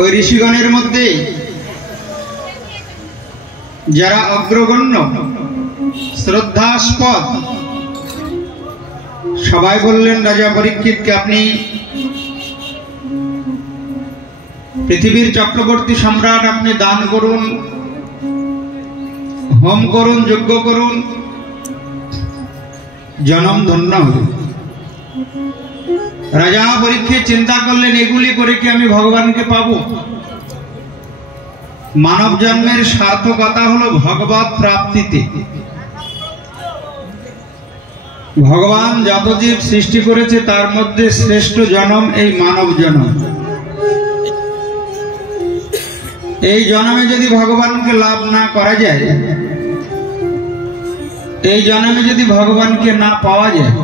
ওই ঋষিগণের মধ্যে যারা অগ্রগণ্য শ্রদ্ধাস্পদ সবাই বললেন, রাজা পরীক্ষিতকে আপনি পৃথিবীর চক্রবর্তী সম্রাট, আপনি দান করুন, হোম করুন, যজ্ঞ করুন, জনম ধন্য হবে। রাজা পরীক্ষিত চিন্তা করলেন, এগুলি করে কি আমি ভগবানকে পাবো? মানব জন্মের সার্থকতা হলো ভগবত প্রাপ্তিতে। ভগবান যত জীব সৃষ্টি করেছে তার মধ্যে শ্রেষ্ঠ জন্ম এই মানব জন্ম। এই জন্মে যদি ভগবানকে লাভ না করা যায়, এই জন্মে যদি ভগবানকে না পাওয়া যায়,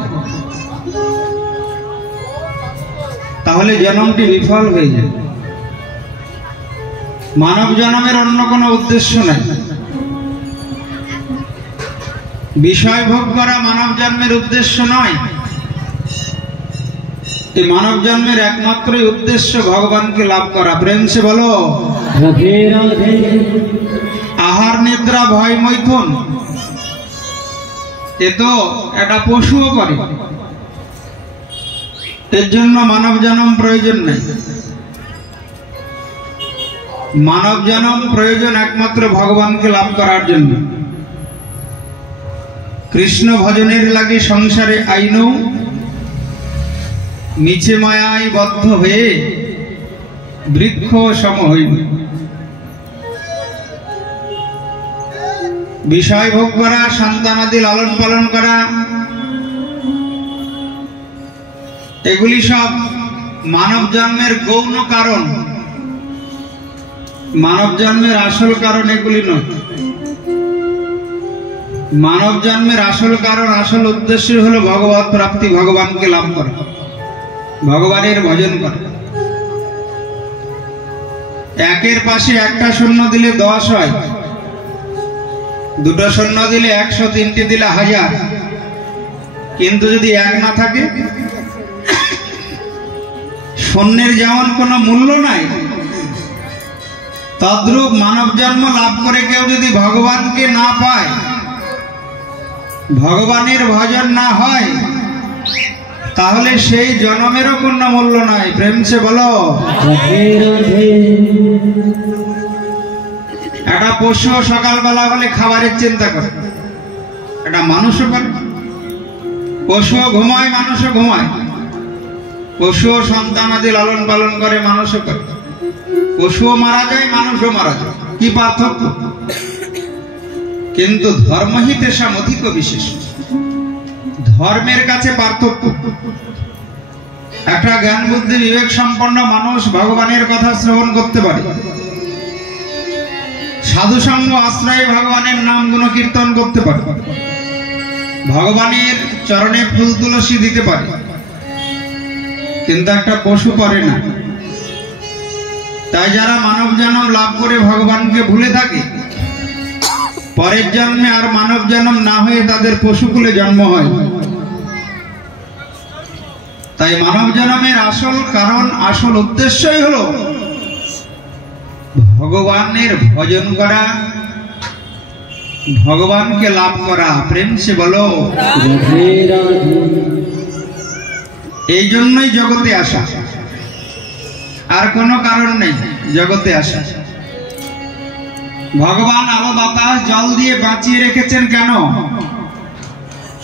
তাহলে জন্মটি বিফল হয়ে যায়। মানব জন্মের অন্য কোনো উদ্দেশ্য নাই। বিষয় ভোগ করা মানব জন্মের উদ্দেশ্য নয়। এই মানব জন্মের একমাত্র উদ্দেশ্য ভগবানকে লাভ করা। প্রেম সে বলো রাধে রাধে। আহার নিদ্রা ভয় মৈথুন এ তো একটা পশুও করে, এর জন্য মানব জন্ম প্রয়োজন নেই। মানব জন্ম প্রয়োজন একমাত্র ভগবানকে লাভ করার জন্য। কৃষ্ণ ভজনের লাগি সংসারে আইনৌ, মিছে মায়ায় বদ্ধ হয়ে বৃক্ষ সম হইব। বিষয় ভোগ করা, সন্তানাদি লালন পালন করা, এগুলি সব মানব জন্মের গৌণ কারণ। মানব জন্মের আসল কারণ এগুলি নয়। মানব জন্মের আসল কারণ, আসল উদ্দেশ্য হলো ভগবত প্রাপ্তি, ভগবানকে লাভ করা, ভগবানের ভজন করা। একের পাশে একটা শূন্য দিলে 10 হয়, দুটো শূন্য দিলে 100, তিনটি দিলে 1000। কিন্তু যদি এক না থাকে, শূন্যের যেমন কোনো মূল্য নাই, তদ্রূপ মানব জন্ম লাভ করে কেউ যদি ভগবানকে না পায়, ভগবানের ভজন না হয়, তাহলে সেই জন্মেরও কোনো মূল্য নাই। প্রেম সে বলো রাধে রাধে। একটা পশু সকালবেলা হলে খাবারের চিন্তা করে, একটা মানুষও করে। পশুও ঘুমায়, মানুষও ঘুমায়। পশুও সন্তানাদি লালন পালন করে, মানুষও করে। পশুও মারা যায়, মানুষও মারা যায়। কি পার্থক্য? কিন্তু ধর্মহি তেষাম অধিক বিশেষ। ধর্মের কাছে পার্থক্য। একটা জ্ঞান বুদ্ধি বিবেক সম্পন্ন মানুষ ভগবানের কথা শ্রবণ করতে পারে, সাধু সঙ্গ আশ্রয়ে ভগবানের নাম গুণ কীর্তন করতে পারে, ভগবানের চরণে ফুল তুলসী দিতে পারে। কিন্তু একটা পশু পারে না। তাই যারা মানব জন্ম লাভ করে ভগবানকে ভুলে থাকে, পরের জন্মে আর মানব জন্ম না হয়ে তাদের পশুকুলে জন্ম হয়। তাই মানব জন্মের আসল কারণ, আসল উদ্দেশ্যই হলো ভগবানের ভজন করা, ভগবানকে লাভ করা। প্রেম সে বলো রাধে রাধে। এই জন্যই জগতে আসা, আর কোনো কারণ নেই জগতে আসা। ভগবান আলো বাতাস জল দিয়ে বাঁচিয়ে রেখেছেন কেন?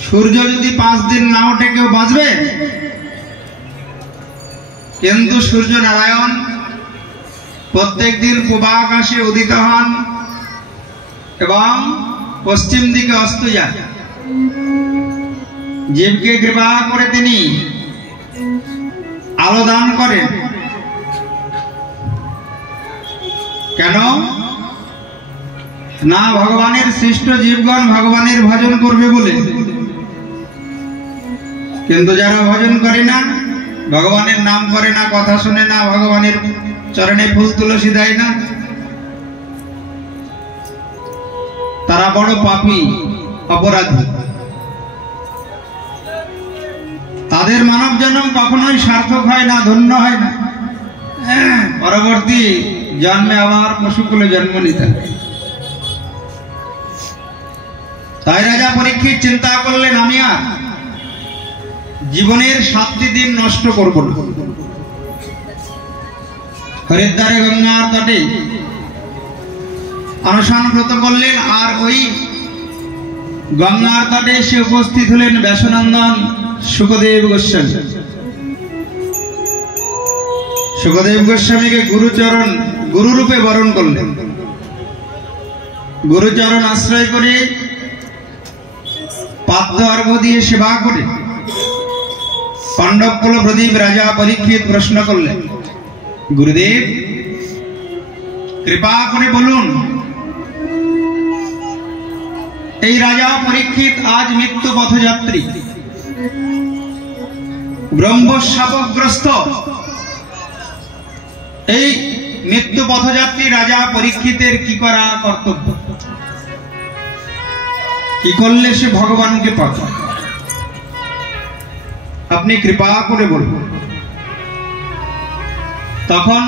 সূর্য যদি 5 দিন না ওঠে কেউ বাঁচবে? কিন্তু সূর্য নারায়ণ প্রত্যেক দিন পূর্ব আকাশে উদিত হন এবং পশ্চিম দিকে অস্ত যান। জীবকে কৃপা করে তিনি আলো দান করেন। কেন না? ভগবানের সৃষ্ট জীবগণ ভগবানের ভজন করবে বলে। কিন্তু যারা ভজন করে না, ভগবানের নাম করে না, কথা শুনে না, ভগবানের চরণে ফুল তুলসী দেয় না, তারা বড় পাপী, অপরাধী। তাদের মানব জন্ম কখনোই সার্থক হয় না, ধন্য হয় না। পরবর্তী জন্মে আবার পশুকুলে জন্ম নিতে হবে। তাই রাজা পরীক্ষিত চিন্তা করলেন, আমি আর জীবনের 7টি দিন নষ্ট করব না। হরিদ্বারে গঙ্গার তটে অনশন ব্রত করলেন। আর ওই গঙ্গার তটে এসে উপস্থিত হলেন ব্যাসনন্দন সুখদেব গোস্বামী। সুখদেব গোস্বামীকে গুরুরূপে বরণ করলেন। গুরুচরণ আশ্রয় করে পাদ্য অর্ঘ্য দিয়ে সেবা করে পাণ্ডবকুল প্রদীপ রাজা পরীক্ষিত প্রশ্ন করলেন, গুরুদেব কৃপা করে বলুন, এই রাজা পরীক্ষিত আজ মৃত্যু পথযাত্রী, ব্রহ্মশাপগ্রস্ত। এই মৃত্যু পথযাত্রী রাজা পরীক্ষিতের কি করা কর্তব্য? কি করলে সে ভগবানকে পাবে? আপনি কৃপা করে বলুন। তখন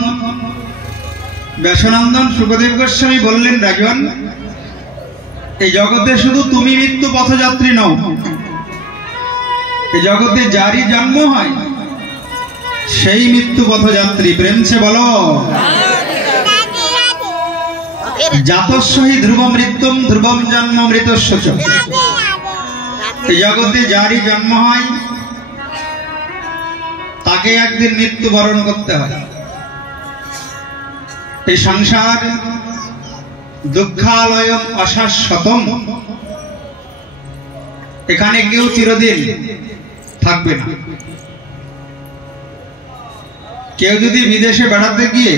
ব্যাসনন্দন সুখদেব গোস্বামী বললেন, রাজন, এই জগতে শুধু তুমি মৃত্যু পথযাত্রী নও, এই জগতে যারই জন্ম হয় সেই মৃত্যু পথযাত্রী। প্রেমছে বলো, জাতস্যহি ধ্রুব মৃত্যুম ধ্রুবম জন্ম মৃতস্য চ। এই জগতে যারই জন্ম হয় তাকে একদিন মৃত্যু বরণ করতে হয়। এই সংসার দুঃখালয়ম অশাশ্বতম, এখানে কেউ চিরদিন থাকবে না। কেউ যদি বিদেশে বেড়াতে গিয়ে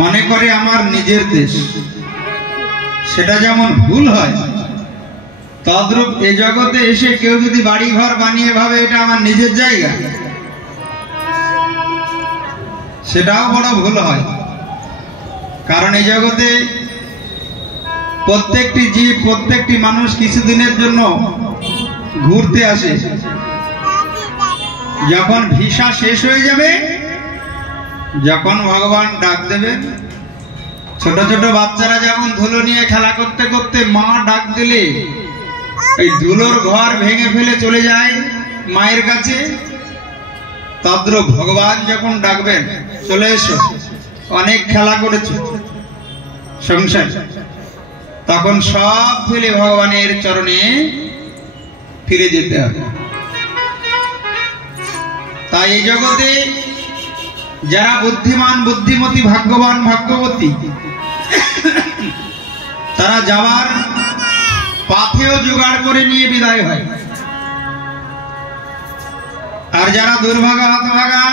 মনে করে আমার নিজের দেশ, সেটা যেমন ভুল হয়, তদ্রূপ এই জগতে এসে কেউ যদি বাড়ি ঘর বানিয়ে ভাবে এটা আমার নিজের জায়গা, সেটাও বড় ভুল হয়। কারণ এই জগতে প্রত্যেকটি জীব, প্রত্যেকটি মানুষ কিছুদিনের জন্য ঘুরতে আসে। যখন ভিসা শেষ হয়ে যাবে, যখন ভগবান ডাক দেবে, ছোট ছোট বাচ্চারা যেমন ধুলো নিয়ে খেলা করতে করতে মা ডাক দিলে এই ধুলোর ঘর ভেঙে ফেলে চলে যায় মায়ের কাছে, তদ্রূপ ভগবান যখন ডাকবেন, চলে এসো, অনেক খেলা করেছো সংসার, তখন সব ফেলে ভগবানের চরণে ফিরে যেতে হবে। তাই এই জগতে যারা বুদ্ধিমান, বুদ্ধিমতী, ভাগ্যবান, ভাগ্যবতী, তারা যাওয়ার পাথেও জোগাড় করে নিয়ে বিদায় হয়। আর যারা দুর্ভাগা, হতভাগা,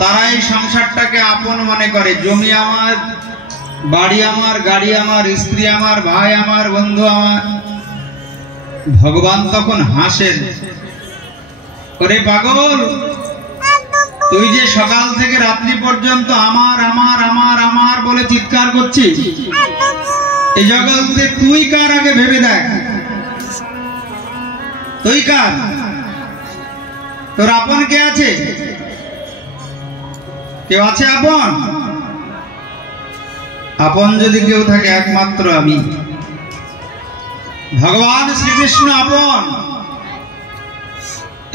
তারা এই সংসারটাকে আপন মনে করে। জমি আমার, বাড়ি আমার, গাড়ি আমার, স্ত্রী আমার, ভাই আমার, বন্ধু আমার। ভগবান তখন হাসেন, ওরে পাগল, তুই যে সকাল থেকে রাত্রি পর্যন্ত আমার আমার আমার আমার বলে চিৎকার করছিস, এই জগতে তুই কার আগে ভেবে দেখ, তুই কার? তোর আপন কে আছে? কেউ আছে আপন? আপন যদি কেউ থাকে একমাত্র আমি, ভগবান শ্রীকৃষ্ণ আপন।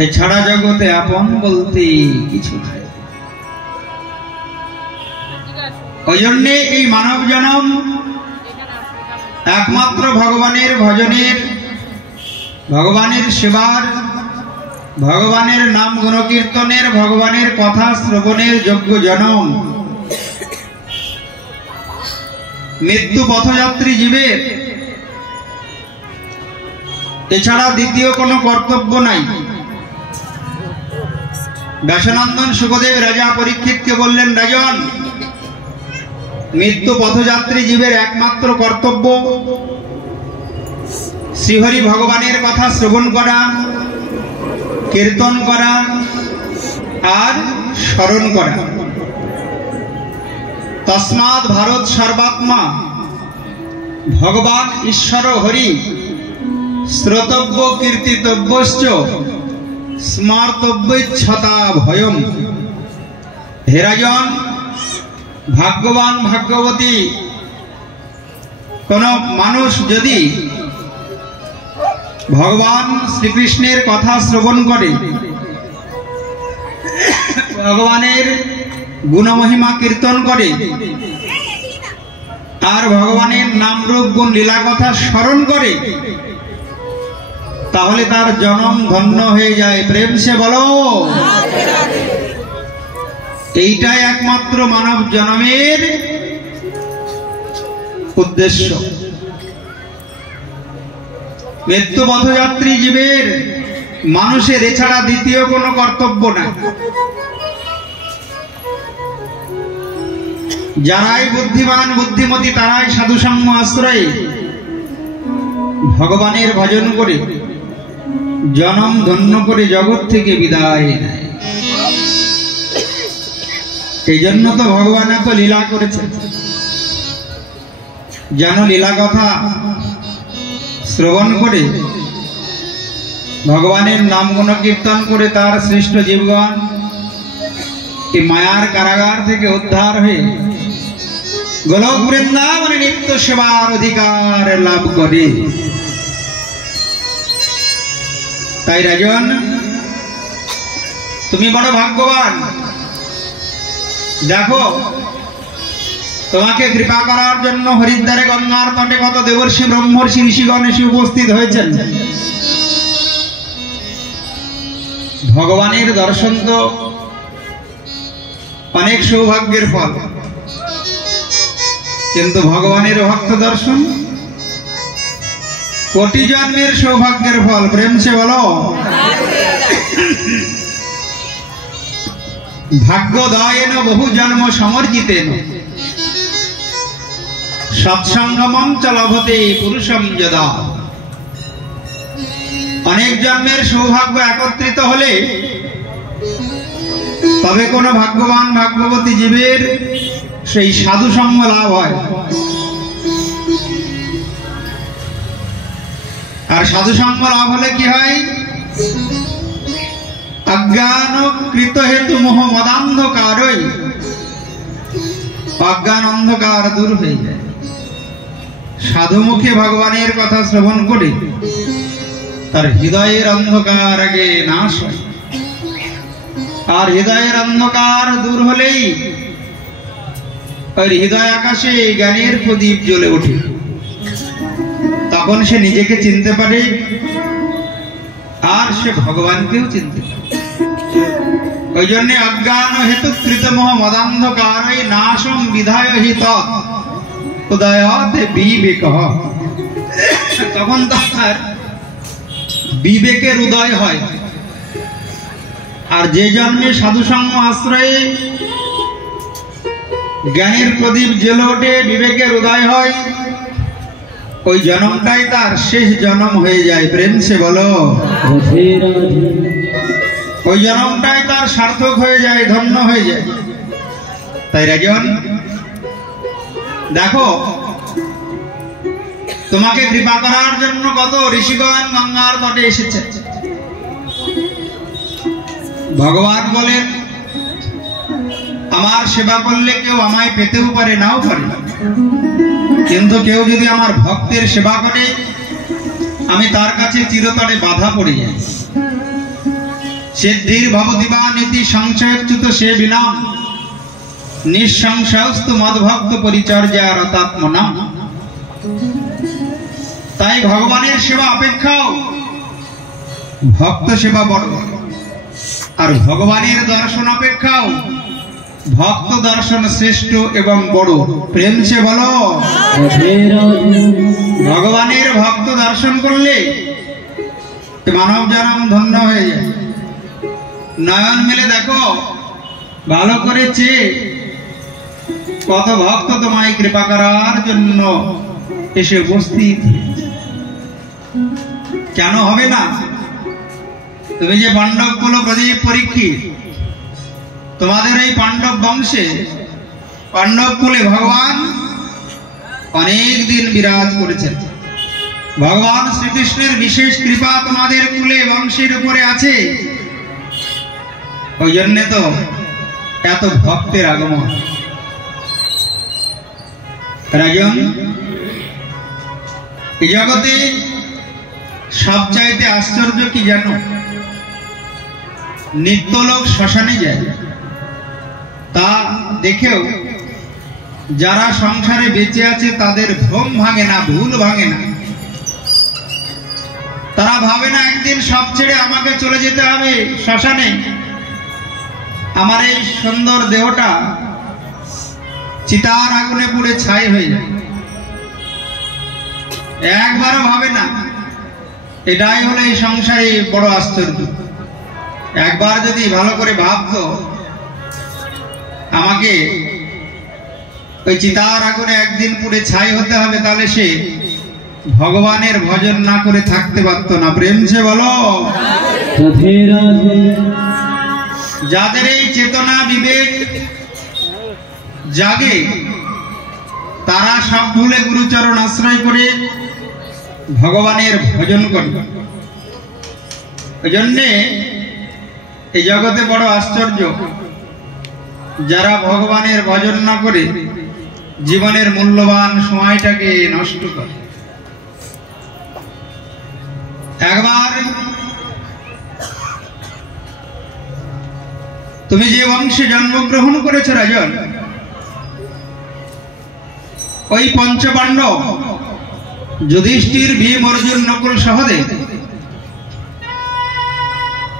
এছাড়া জগতে আপন বলতে কিছু নাই। ওই জন্যে এই মানব জনম একমাত্র ভগবানের ভজনের, ভগবানের সেবার, ভগবানের নাম গুণকীর্তনের, ভগবানের কথা শ্রবণের যোগ্য জনম। মৃত্যু পথযাত্রী জীবের এছাড়া দ্বিতীয় কোনো কর্তব্য নাই। ব্যাসনন্দন সুখদেব রাজা পরীক্ষিতকে বললেন, রাজন, মৃত্যু পথযাত্রী জীবের একমাত্র কর্তব্য শ্রীহরি ভগবানের কথা শ্রবণ করা, কীর্তন করা আর স্মরণ করা। তস্মাৎ ভারত সর্বাত্মা ভগবান ঈশ্বর হরি শ্রোতব্য কীর্তিতব্যশ্চ স্মার্তব্যচ্ছতা ভয়ম। হে রাজন, ভাগ্যবান ভাগ্যবতী কোন মানুষ যদি ভগবান শ্রীকৃষ্ণের কথা শ্রবণ করে, ভগবানের গুণমহিমা কীর্তন করে, আর ভগবানের নাম রূপ গুণ লীলা কথা স্মরণ করে, তাহলে তার জন্ম ধন্য হয়ে যায়। প্রেম সে বলো। এইটাই একমাত্র মানব জন্মের উদ্দেশ্য। মৃত্যু পথযাত্রী জীবের মানুষের এছাড়া দ্বিতীয় কোনো কর্তব্য নাই। যারাই বুদ্ধিমান বুদ্ধিমতী তারাই সাধুসঙ্গ আশ্রয়ে ভগবানের ভজন করে জনম ধন্য করে জগৎ থেকে বিদায় নেয়। এই জন্য তো ভগবান এত লীলা করেছে, যেন লীলা কথা শ্রবণ করে ভগবানের নাম গুণ কীর্তন করে তার সৃষ্ট জীবগণ এই মায়ার কারাগার থেকে উদ্ধার হয়ে গোলক বৃন্দাবনে নিত্য সেবার অধিকার লাভ করে। তাই রাজন, তুমি বড় ভাগ্যবান। দেখো, তোমাকে কৃপা করার জন্য হরিদ্বারে গঙ্গার তটে কত দেবর্ষি ব্রহ্মর্ষি ঋষিগণ এসে উপস্থিত হয়েছেন। ভগবানের দর্শন তো অনেক সৌভাগ্যের ফল, কিন্তু ভগবানের ভক্ত দর্শন কোটি জন্মের সৌভাগ্যের ফল। প্রেম সে বলো। ভাগ্যোদয়েন বহু জন্ম সমর্জিতেন সৎসঙ্গমং চ লভতে পুরুষম যদা। অনেক জন্মের সৌভাগ্য একত্রিত হলে তবে কোন ভাগ্যবান ভাগ্যবতী জীবের সেই সাধু সঙ্গ লাভ হয়। আর সাধু সঙ্গ লাভ হলে কি হয়? অজ্ঞান কৃত হেতু মোহ মদান্ধকারই অজ্ঞান অন্ধকার দূর হয়ে যায়। সাধু মুখে ভগবানের কথা শ্রবণ করে তার হৃদয়ের অন্ধকার আগে নাশ হয়। আর হৃদয়ের অন্ধকার দূর হলেই ওই হৃদয় আকাশে জ্ঞানের প্রদীপ জ্বলে ওঠে। তখন সে নিজেকে চিনতে পারে, আর সে ভগবানকেও চিনতে পারে। ওই জন্য অজ্ঞান হেতু কৃতমোহ মদান্ধকার নাশম বিধায় হি তদয়াতে বিবেক। তখন তার বিবেকের উদয় হয়। আর যে জন্মে সাধুসঙ্গ আশ্রয়ে জ্ঞানের প্রদীপ জ্বলে ওঠে, বিবেকের উদয় হয়, ওই জন্মটাই তার শেষ জন্ম হয়ে যায়। প্রেম সে বলো। ওই জন্মটাই তার সার্থক হয়ে যায়, ধন্য হয়ে যায়। তাই রাজন, দেখো, তোমাকে কৃপা করার জন্য কত ঋষিগণ গঙ্গার তটে এসেছে। ভগবান বলেন, আমার সেবা করলে কেউ আমায় পেতেও পারে, নাও পারে, কিন্তু কেউ যদি আমার ভক্তের সেবা করে আমি তার কাছে চিরতরে বাধা পড়ে যাই। সিদ্ধির ভবদিবা নীতি সংশয়চ্যুত সে বিনাম নিঃসংশয়স্তু মদ্ভক্ত পরিচর্যা রতাত্মনা। তাই ভগবানের সেবা অপেক্ষাও ভক্ত সেবা বড়, আর ভগবানের দর্শন অপেক্ষাও ভক্ত দর্শন শ্রেষ্ঠ এবং বড়। প্রেম সে বলো। ভগবানের ভক্ত দর্শন করলে মানব জন্ম ধন্য হয়ে যায়। নয়ন মেলে দেখো, ভালো করেছে, কত ভক্ত তোমায় কৃপা করার জন্য এসে উপস্থিত। কেন হবে না? তুমি যে পাণ্ডব কুল প্রদীপ পরীক্ষিত, তোমাদের এই পাণ্ডব বংশে পাণ্ডব কুলে ভগবান অনেক দিন বিরাজ করেছেন। ভগবান শ্রীকৃষ্ণের বিশেষ কৃপা তোমাদের কুলে বংশের উপরে আছে। ওই জন্য তো এত ভক্তের আগমন। রাজন, এই জগতে সবচাইতে আশ্চর্য কি জানো? নিত্যলোক শ্মশানে যায়, তা দেখেও যারা সংসারে বেঁচে আছে তাদের ভ্রম ভাঙে না, ভুল ভাঙে না। তারা ভাবে না একদিন সব ছেড়ে আমাকে চলে যেতে হবে শ্মশানে, আমার এই সুন্দর দেহটা চিতার আগুনে পুড়ে ছাই হয়ে যায়। একবারও ভাবে না। এটাই হলো এই সংসারে বড় আশ্চর্য। একবার যদি ভালো করে ভাবতো আমাকে ওই চিতার আগুনে একদিন পুড়ে ছাই হতে হবে, তাহলে সে ভগবানের ভজন না করে থাকতে পারতো না। প্রেম সে বলো। যাদের এই চেতনা বিবেক জাগে, তারা সব ভুলে গুরুচরণ আশ্রয় করে ভগবানের ভজন করে। ওই জন্যে এই জগতে বড় আশ্চর্য, যারা ভগবানের ভজন না করে জীবনের মূল্যবান সময়টাকে নষ্ট করে। একবার তুমি যে বংশে জন্মগ্রহণ করেছো রাজন, ওই পঞ্চপাণ্ডব যুধিষ্ঠির, ভীম, অর্জুন, নকুল, সহদেব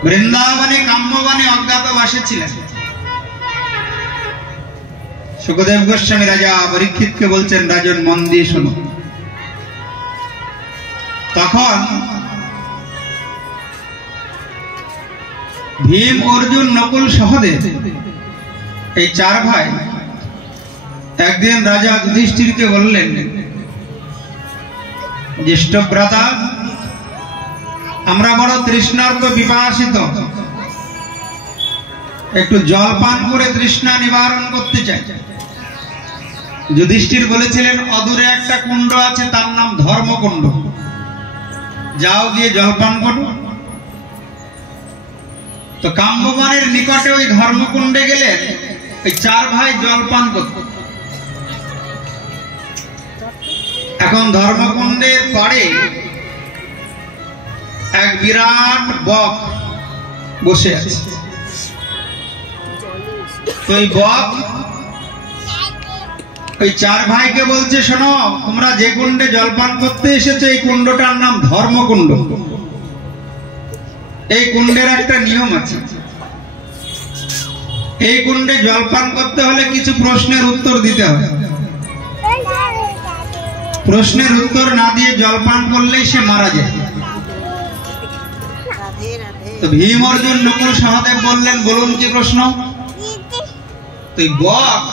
বৃন্দাবনে কাম্যবনে অজ্ঞাতবাসে ছিলেন। সুখদেব গোস্বামী রাজা পরীক্ষিতকে বলছেন, রাজন মন দিয়ে শোনো। তখন ভীম, অর্জুন, নকুল, সহদেব এই চার ভাই একদিন রাজা যুধিষ্ঠিরকে বললেন, জ্যেষ্ঠ ভ্রাতা, আমরা বড় তৃষ্ণার্ত বিপাসিত, একটু জল পান করে তৃষ্ণা নিবারণ করতে চাই। যুধিষ্ঠির বলেছিলেন, অদূরে একটা কুণ্ড আছে, তার নাম ধর্মকুণ্ড, যাও গিয়ে জলপান করো। তো কাম্যবনের নিকটে ওই ধর্মকুণ্ডে গেলে ওই চার ভাই জলপান করত। এখন ধর্মকুণ্ডের পাড়ে এক বিরাট বক বসে আছে। তো এই বক ওই চার ভাইকে বলছে, শোনো, তোমরা যে কুণ্ডে জলপান করতে এসেছো এই কুণ্ডটার নাম ধর্মকুণ্ড। এই কুণ্ডের একটা নিয়ম আছে, এই কুণ্ডে জলপান করতে হলে কিছু প্রশ্নের উত্তর দিতে হবে। প্রশ্নের উত্তর না দিয়ে জলপান করলেই সে মারা যায়। তো ভীম, অর্জুন, নকুল, সহদেব বললেন, বলুন কি প্রশ্ন? তো বক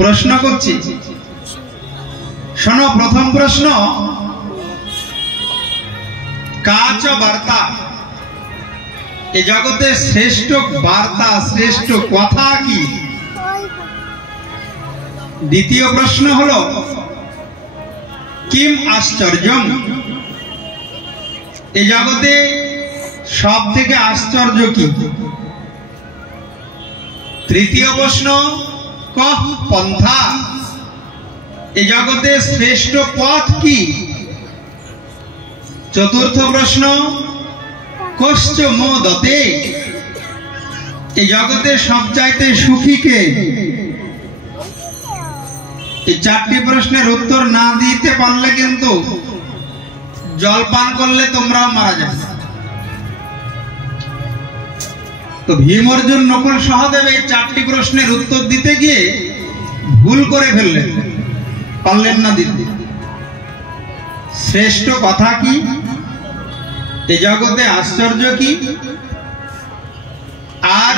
প্রশ্ন করছি, শোনো, প্রথম প্রশ্ন, কাচ বার্তা, এই জগতে শ্রেষ্ঠ বার্তা, শ্রেষ্ঠ কথা কি? দ্বিতীয় প্রশ্ন হলো, কিম আশ্চর্যম, এই জগতে সব থেকে আশ্চর্য কি? তৃতীয় প্রশ্ন, কহ পন্থা, এই জগতে শ্রেষ্ঠ পথ কি? চতুর্থ প্রশ্ন, কশ্চ মোদতে, এই জগতে সবচাইতে সুখী কে? এই চারটি প্রশ্নের উত্তর না দিতে পারলে কিন্তু জলপান করলে তোমরাও মারা যাবে। তো ভীম, অর্জুন, নকুল, সহদেব এই চারটি প্রশ্নের উত্তর দিতে গিয়ে ভুল করে ফেললেন, পারলেন না দিতে। শ্রেষ্ঠ কথা কি? এই জগতে আশ্চর্য কি? আর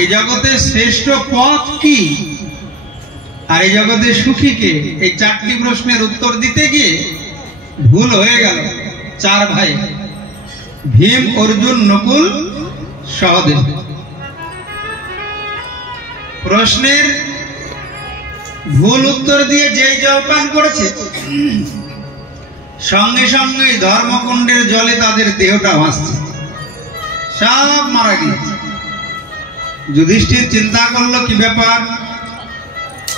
এই জগতে শ্রেষ্ঠ পথ কি? আর এই জগতে সুখী কে? এই চারটি প্রশ্নের উত্তর দিতে গিয়ে ভুল হয়ে গেল চার ভাই, ভীম, অর্জুন, নকুল, সহদেব। প্রশ্নের ভুল উত্তর দিয়ে যেই জলপান করেছে, সঙ্গে সঙ্গে ধর্মকুণ্ডের জলে তাদের দেহটা ভাসছে, সব মারা গিয়েছে। যুধিষ্ঠির চিন্তা করলো কি ব্যাপার,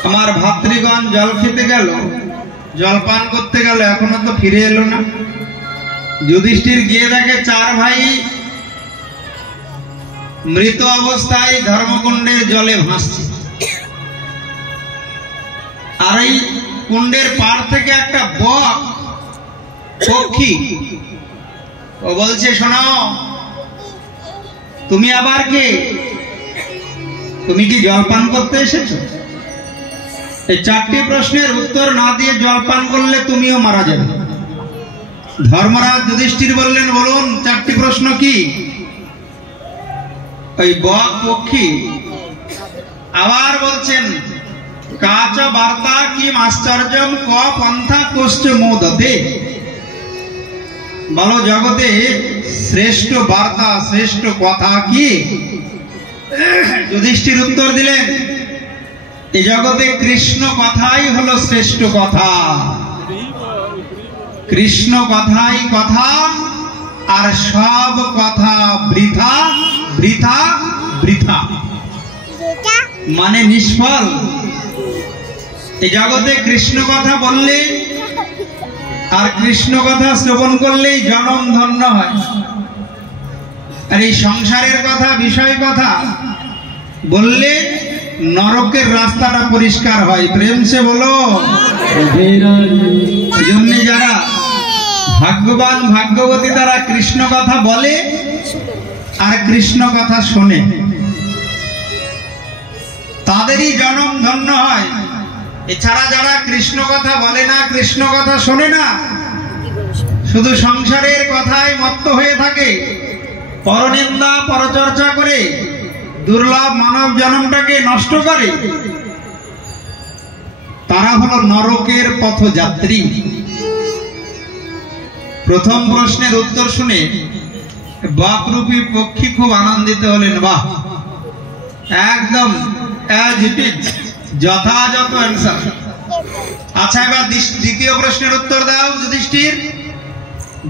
আমার ভাতৃগণ জল খেতে গেল, জলপান করতে গেল, এখনো তো ফিরে এলো না। যুধিষ্ঠির গিয়ে দেখে চার ভাই মৃত অবস্থায় ধর্মকুণ্ডের জলে ভাসছে। আর এই কুণ্ডের পাড় থেকে একটা বক পক্ষী ও বলছে, শোনো, তুমি আবার কে? তুমি কি জলপান করতে এসেছো? এই চারটি প্রশ্নের উত্তর না দিয়ে জলপান করলে তুমিও মারা যাবে। ধর্মরাজ যুধিষ্ঠির বললেন, বলুন চারটি প্রশ্ন কি? ওই বক পক্ষী আবার বলছেন, কাচ বার্তা কি আশ্চর্যম ক পন্থা কোশ্চ মোদতে। বলো জগতে শ্রেষ্ঠ বার্তা, শ্রেষ্ঠ কথা কি? যুধিষ্ঠির উত্তর দিলেন, এই জগতে কৃষ্ণ কথাই হলো শ্রেষ্ঠ কথা। কৃষ্ণ কথাই কথা, আর সব কথা বৃথা বৃথা বৃথা, মানে নিষ্ফল। এই জগতে কৃষ্ণ কথা বললে আর কৃষ্ণ কথা শ্রবণ করলেই জনম ধন্য হয়। আর এই সংসারের কথা, বিষয় কথা বললে নরকের রাস্তাটা পরিষ্কার হয়। প্রেম সে বলো। এই জন্য যারা ভাগ্যবান ভাগ্যবতী তারা কৃষ্ণ কথা বলে আর কৃষ্ণ কথা শোনে, তাদেরই জনম ধন্য হয়। এছাড়া যারা কৃষ্ণ কথা বলে না, কৃষ্ণ কথা শোনে না, শুধু সংসারের কথায় মত্ত হয়ে থাকে, পরনিন্দা পরচর্চা করে দুর্লভ মানব জন্মটাকে নষ্ট করে, তারা হলো নরকের পথযাত্রী। প্রথম প্রশ্নের উত্তর শুনে বকরূপী পক্ষী খুব আনন্দিত হলেন। বাহ, একদম অ্যাজ ইট ইজ, যথাযথ অ্যান্সার। আচ্ছা, এবার দ্বিতীয় প্রশ্নের উত্তর দাও যুধিষ্ঠির।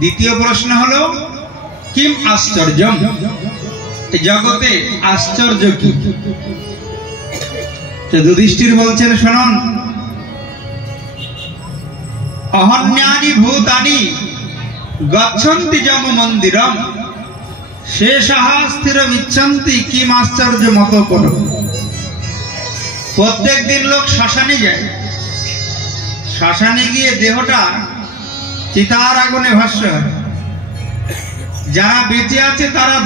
দ্বিতীয় প্রশ্ন হলো কিম আশ্চর্যম, জগতে আশ্চর্য কি? যুধিষ্ঠির বলছেন, শুনুন, অহন্যানি ভূতানি গচ্ছন্তি যম মন্দিরম শেষাহ স্থির বিচ্ছন্তি কিম আশ্চর্য মত করো। প্রত্যেক দিন লোক শ্মশানে যায়, শ্মশানে গিয়ে দেহটা চিতার আগুনে ভাস্য হয়। যারা বেঁচে আছে তারা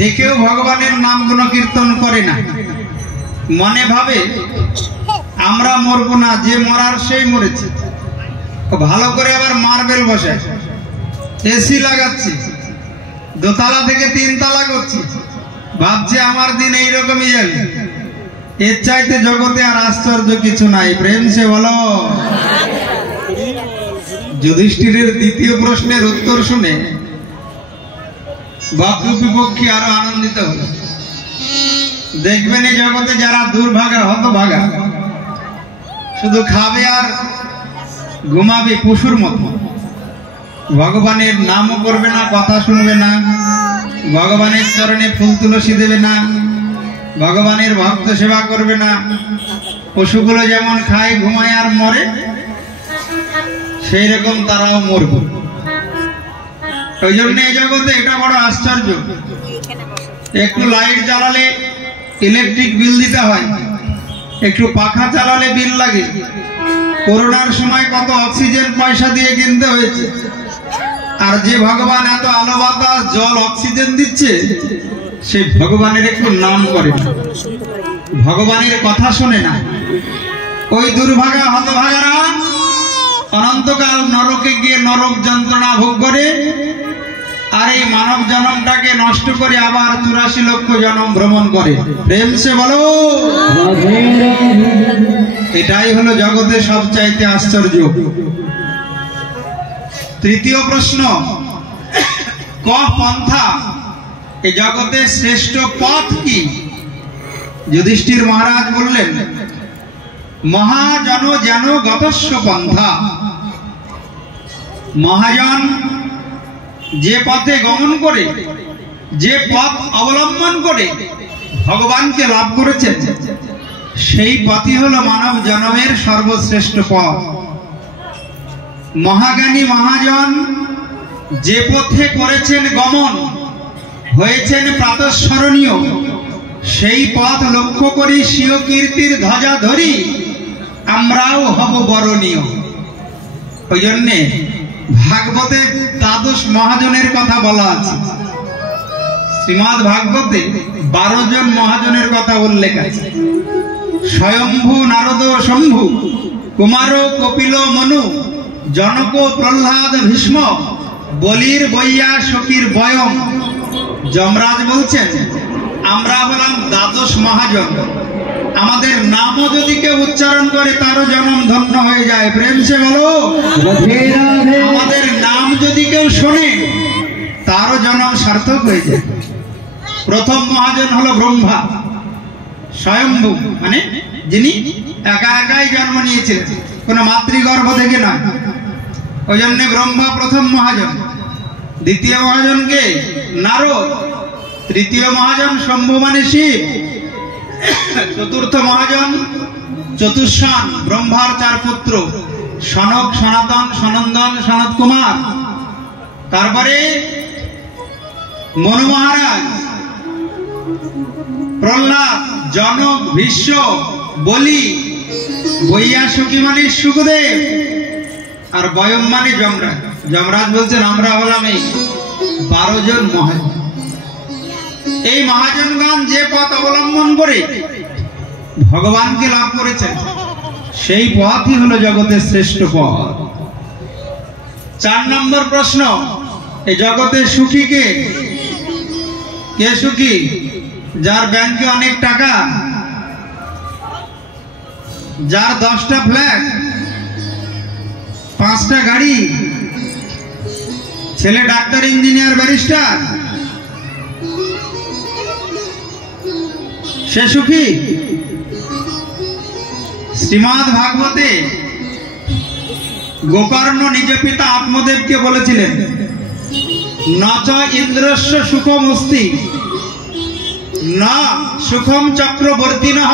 দেখেও ভগবানের নাম গুণ কীর্তন করে না, মনে ভাবে আমরা মরবো না, যে মরার সেই মরেছে। ভালো করে আবার মার্বেল বসায়, এসি লাগাচ্ছে, দোতলা থেকে 3 তলা করছে, ভাবছে আমার দিন এইরকমই যাবে। এর চাইতে জগতে আর আশ্চর্য কিছু নাই। প্রেম সে বলো। যুধিষ্ঠিরের দ্বিতীয় প্রশ্নের উত্তর শুনে বকরূপী পক্ষী আরো আনন্দিত হল। দেখবেন এই জগতে যারা দুর্ভাগা, হতভাগা, শুধু খাবে আর ঘুমাবে পশুর মতো, ভগবানের নামও করবে না, কথা শুনবে না, ভগবানের চরণে ফুল তুলসী দেবে না, ভগবানের ভক্ত সেবা করবে না। পশুগুলো যেমন খায়, ঘুমায় আর মরে, সেই রকম তারাও মরবে। ওই জন্য এই জগতে এটা বড় আশ্চর্য। একটু লাইট জ্বালালে ইলেকট্রিক বিল দিতে হয়, একটু পাখা চালালে বিল লাগে। করোনার সময় কত অক্সিজেন পয়সা দিয়ে কিনতে হয়েছে। আর যে ভগবান এত আলো বাতাস জল অক্সিজেন দিচ্ছে, সেই ভগবানের একটু নাম করে না, ভগবানের কথা শোনে না। ওই দুর্ভাগা হতভাগারা অনন্তকাল নরকে গিয়ে নরক যন্ত্রণা ভোগ করে, আর এই মানব জন্মটাকে নষ্ট করে আবার 84 লক্ষ জন্ম ভ্রমণ করে। প্রেম সে বলো। এটাই হলো জগতে সবচাইতে আশ্চর্য। তৃতীয় প্রশ্ন, ক পন্থা, এই জগতে শ্রেষ্ঠ পথ কি? যুধিষ্ঠির মহারাজ বললেন, মহাজন যেন গতস্য পন্থা। মহাজন যে পথে গমন করে, যে পথ অবলম্বন করে, ভগবানকে লাভ করেছেন, সেই পথই হলো মানব জন্মের সর্বশ্রেষ্ঠ পথ। মহাজ্ঞানী মহাজন যে পথে করেছেন গমন, হয়েছেন প্রাতঃস্মরণীয়, সেই পথ লক্ষ্য করি স্বীয় কীর্তির ধ্বজা ধরি আমরাও হব বরণীয়। ওই জন্যে ভাগবতে দ্বাদশ মহাজনের কথা বলা আছে। শ্রীমদ্ ভাগবতে 12 জন মহাজনের কথা উল্লেখ আছে। স্বয়ম্ভু নারদ শম্ভু, কুমার কপিল মনু, জনক প্রহ্লাদ ভীষ্ম, বলির বৈয়া সখীর বয়ম। যমরাজ বলছেন আমরা হলাম দ্বাদশ মহাজন, আমাদের নামও যদি কেউ উচ্চারণ করে তারও জন্ম ধন্য হয়ে যায়। প্রেম সে বলো। আমাদের নাম যদি কেউ শোনে তারও জন্ম সার্থক হয়ে যায়। প্রথম মহাজন হলো ব্রহ্মা, স্বয়ম্ভু, মানে যিনি একা একাই জন্ম নিয়েছিলেন, কোন মাতৃগর্ভ থেকে নয়। ওই জন্য ব্রহ্মা প্রথম মহাজন। দ্বিতীয় মহাজনকে নারদ, তৃতীয় মহাজন শম্ভু মানে শিব, চতুর্থ মহাজন চতুষ্ষান, ব্রহ্মার 4 পুত্র, সনক, সনাতন, সনন্দন, সনত কুমার। তারপরে মনু মহারাজ, প্রহ্লাদ, জনক, ভীষ্ম, বলি, বৈয়াসুকী মানে সুখদেব, আর বয়ম মানে যমরাজ। যমরাজ বলছেন আমরা হলাম এই 12 জন মহাজন। এই মহাজনগণ যে পথ অবলম্বন করে ভগবানকে লাভ করেছেন, সেই পথই হলো জগতের শ্রেষ্ঠ পথ। 4 নম্বর প্রশ্ন, এই জগতে সুখী কে? কে সুখী? যার ব্যাংকে অনেক টাকা, যার 10টা ফ্ল্যাট, 5টা গাড়ি, ছেলে ডাক্তার, ইঞ্জিনিয়ার, ব্যারিস্টার, সে সুখী? শ্রীমদ্ ভাগবতে গোকর্ণ নিজ পিতা আত্মদেবকে বলেছিলেন নচ ইন্দ্রস্য সুখম অস্তি না সুখম চক্রবর্তীনঃ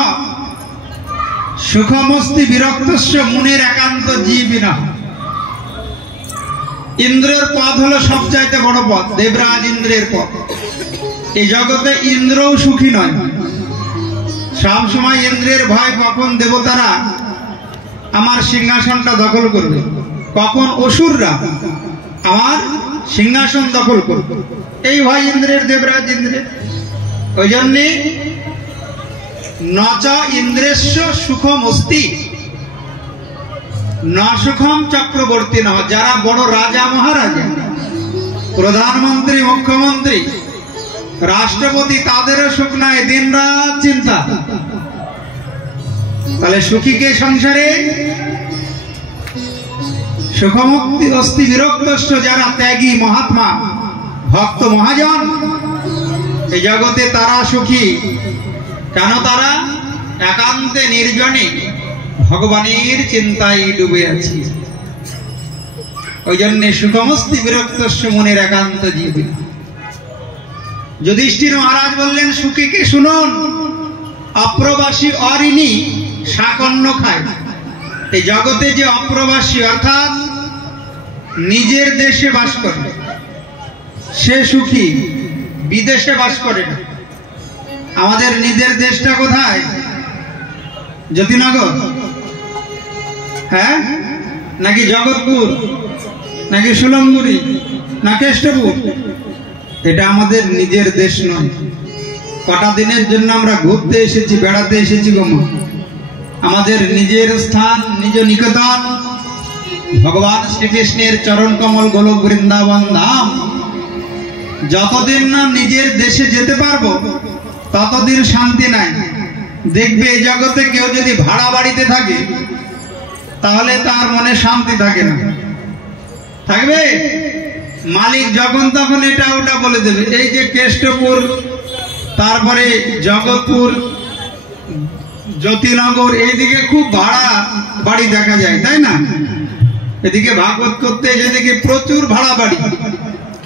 সুখমস্তি বিরক্তস্য মুনের একান্ত জীবিনঃ। ইন্দ্রের পদ হলো সবচাইতে বড় পদ, দেবরাজ ইন্দ্রের পদ। এই জগতে ইন্দ্রও সুখী নয়। সব সময় ইন্দ্রের ভয় কখন দেবতারা আমার সিংহাসনটা দখল করবে, কখন অসুররা আমার সিংহাসন দখল করবে, এই ভয় ইন্দ্রের, দেবরাজ ইন্দ্রের। ওই জন্যে নচ ইন্দ্রেশ্ব সুখম অস্তি ন সুখম চক্রবর্তী নহ। যারা বড় রাজা মহারাজা, প্রধানমন্ত্রী, মুখ্যমন্ত্রী, রাষ্ট্রপতি, তাদেরও সুখ নাই, দিন রাত চিন্তা। তাহলে সুখী কে সংসারে? সুখমুক্তি অস্তি বিরক্তস্য, যারা ত্যাগী, মহাত্মা, ভক্ত, মহাজন, এই জগতে তারা সুখী। কেন? তারা একান্তে নির্জনে ভগবানের চিন্তায় ডুবে আছে। ওই জন্য সুখমস্তি বিরক্তস্য মনের একান্ত জীবী। যুধিষ্ঠির মহারাজ বললেন সুখীকে শুনুন, অপ্রবাসী অঋণী শাকন্য খায়। এই জগতে যে অপ্রবাসী অর্থাৎ নিজের দেশে বাস করে সে সুখী, বিদেশে বাস করে না। আমাদের নিজের দেশটা কোথায়? জ্যোতিনগর, হ্যাঁ, নাকি জগৎপুর, নাকি সুলঙ্গুরি, না কেষ্টপুর? এটা আমাদের নিজের দেশ নয়। কটা দিনের জন্য আমরা ঘুরতে এসেছি, বেড়াতে এসেছি গো মা। আমাদের নিজের স্থান, নিজ নিকেতন ভগবান শ্রীকৃষ্ণের চরণ কমল, গোলক বৃন্দাবন ধাম। যতদিন না নিজের দেশে যেতে পারবো ততদিন শান্তি নাই। দেখবে এই জগতে কেউ যদি ভাড়া বাড়িতে থাকে তাহলে তার মনে শান্তি থাকে না। থাকবে? মালিক যখন তখন এটা ওটা বলে দেবে। এই যে কেষ্টপুর, তারপরে জগৎপুর, জ্যোতিনগর, এইদিকে খুব ভাড়া বাড়ি দেখা যায়, তাই না? এদিকে ভাগবত করতে যেদিকে প্রচুর ভাড়া বাড়ি,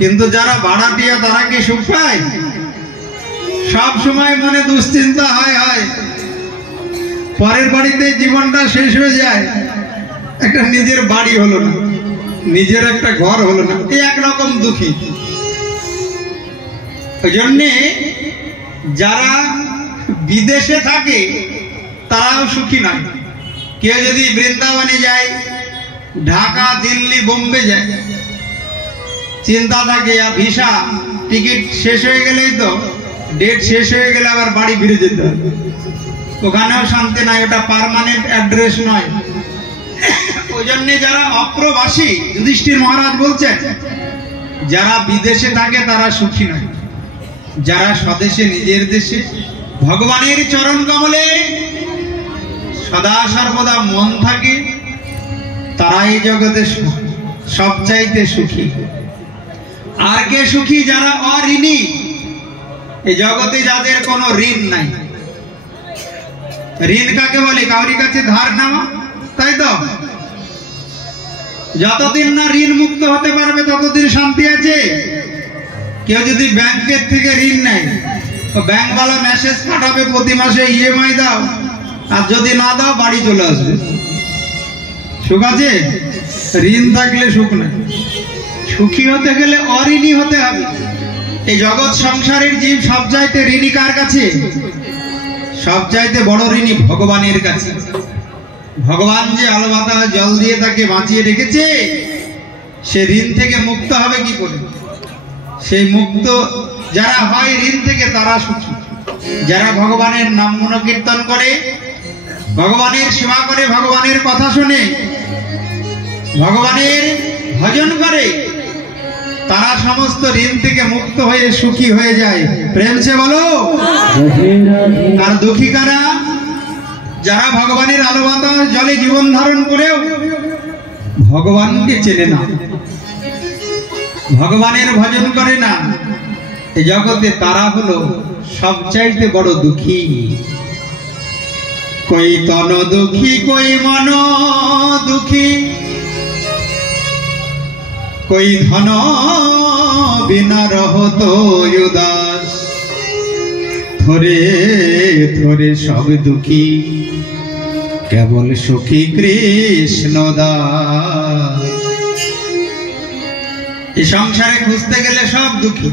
কিন্তু যারা ভাড়াটিয়া তারা কি সুখ পায়? সব সময় মনে দুশ্চিন্তা হয় পরের বাড়িতে জীবনটা শেষ হয়ে যায়, একটা নিজের বাড়ি হলো না, নিজের একটা ঘর হলো না, এই একরকম দুঃখী। ওই জন্যে যারা বিদেশে থাকে তারাও সুখী নয়। কেউ যদি বৃন্দাবনে যায়, ঢাকা, দিল্লি, বোম্বে যায়, চিন্তা থাকে ভিসা টিকিট শেষ হয়ে গেলেই তো, ডেট শেষ হয়ে গেলে আবার বাড়ি ফিরে যেতে হবে, ওখানেও শান্তি নাই, ওটা পার্মানেন্ট অ্যাড্রেস নয়। ওই জন্য যারা অপ্রবাসী, যুধিষ্ঠির মহারাজ বলছেন, যারা বিদেশে থাকে তারা সুখী নয়। যারা স্বদেশে নিজের দেশে ভগবানের চরণ কমলে সদা সর্বদা মন থাকে, তারা এই জগতে সবচাইতে সুখী। আর কে সুখী? যারা অঋণী, এই জগতে যাদের কোনো ঋণ নাই। ঋণ কাকে বলে? কাউরি কাছে ধার নেওয়া, তাই তো? যতদিন না ঋণ মুক্ত হতে পারবে ততদিন শান্তি আছে। কেউ যদি ব্যাংকের থেকে ঋণ নেয়, তো ব্যাংকওয়ালা মেসেজ পাঠাবে প্রতি মাসে ইএমআই দাও, আর যদি না দাও বাড়ি চলে আসবে। সুখ আছে? ঋণ থাকলে সুখ নেই। সুখী হতে গেলে অঋণী হতে হবে। এই জগৎ সংসারের জীব সবচাইতে ঋণী কার কাছে? সবচাইতে বড় ঋণী ভগবানের কাছে। ভগবান যে আলো বাতাস জল দিয়ে তাকে বাঁচিয়ে রেখেছে, সে ঋণ থেকে মুক্ত হবে কি করে? সেই মুক্ত যারা হয় ঋণ থেকে তারা সুখী। যারা ভগবানের নাম মনোকীর্তন করে, ভগবানের সেবা করে, ভগবানের কথা শুনে, ভগবানের ভজন করে, তারা সমস্ত ঋণ থেকে মুক্ত হয়ে সুখী হয়ে যায়। প্রেম সে বলো। আর দুঃখী কারা? যারা ভগবানের আলো বাতাস জলে জীবন ধারণ করেও ভগবানকে চেনে না, ভগবানের ভজন করে না, এই জগতে তারা হলো সবচাইতে বড় দুঃখী। কই তন দুঃখী, কই মন দুঃখী, কই ধন বিনা রহত উদাস। থরে থরে সব দুঃখী, কেবল সুখী কৃষ্ণ দাস। এই সংসারে খুঁজতে গেলে সব দুঃখী।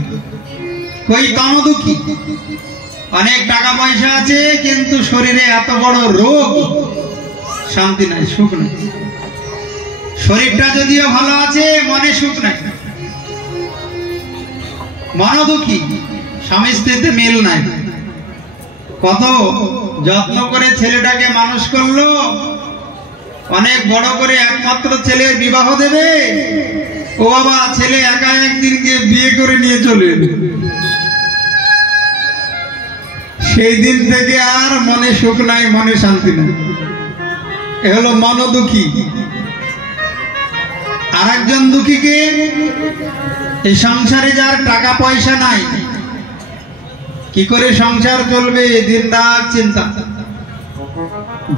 কই তন দুঃখী, অনেক টাকা পয়সা আছে কিন্তু শরীরে এত বড় রোগ, শান্তি নাই, সুখ নাই। শরীরটা যদিও ভালো আছে, মনে সুখ নাই। মন দুঃখী, স্বামী স্ত্রীতে মিল নাই। কত যত্ন করে ছেলেটাকে মানুষ করলো, অনেক বড় করে একমাত্র ছেলের বিবাহ দেবে, ও বাবা ছেলে একা একদিন গিয়ে বিয়ে করে নিয়ে চলে এলো। সেই দিন থেকে আর মনে সুখ নাই, মনে শান্তি নাই। এ হলো মন দুঃখী। আর একজন দুঃখীকে, এই সংসারে যার টাকা পয়সা নাই, কি করে সংসার চলবে, দিন রাত চিন্তা।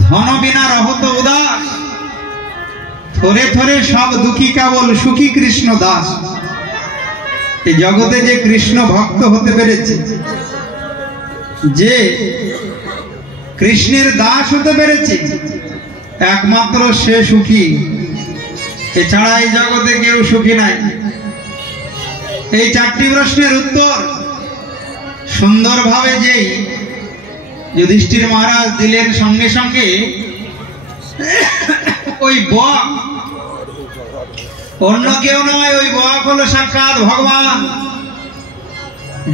ধন বিনা রহত উদাস। থরে থরে সব দুঃখী, কেবল সুখী কৃষ্ণ দাস। এই জগতে যে কৃষ্ণ ভক্ত হতে পেরেছে, যে কৃষ্ণের দাস হতে পেরেছে, একমাত্র সে সুখী। এছাড়া এই জগতে কেউ সুখী নাই। এই চারটি প্রশ্নের উত্তর সুন্দরভাবে যেই যুধিষ্ঠির মহারাজ দিলেন, সঙ্গে সঙ্গে ওই বক, অন্য কেউ নয়, ওই বক হলো সাক্ষাৎ ভগবান।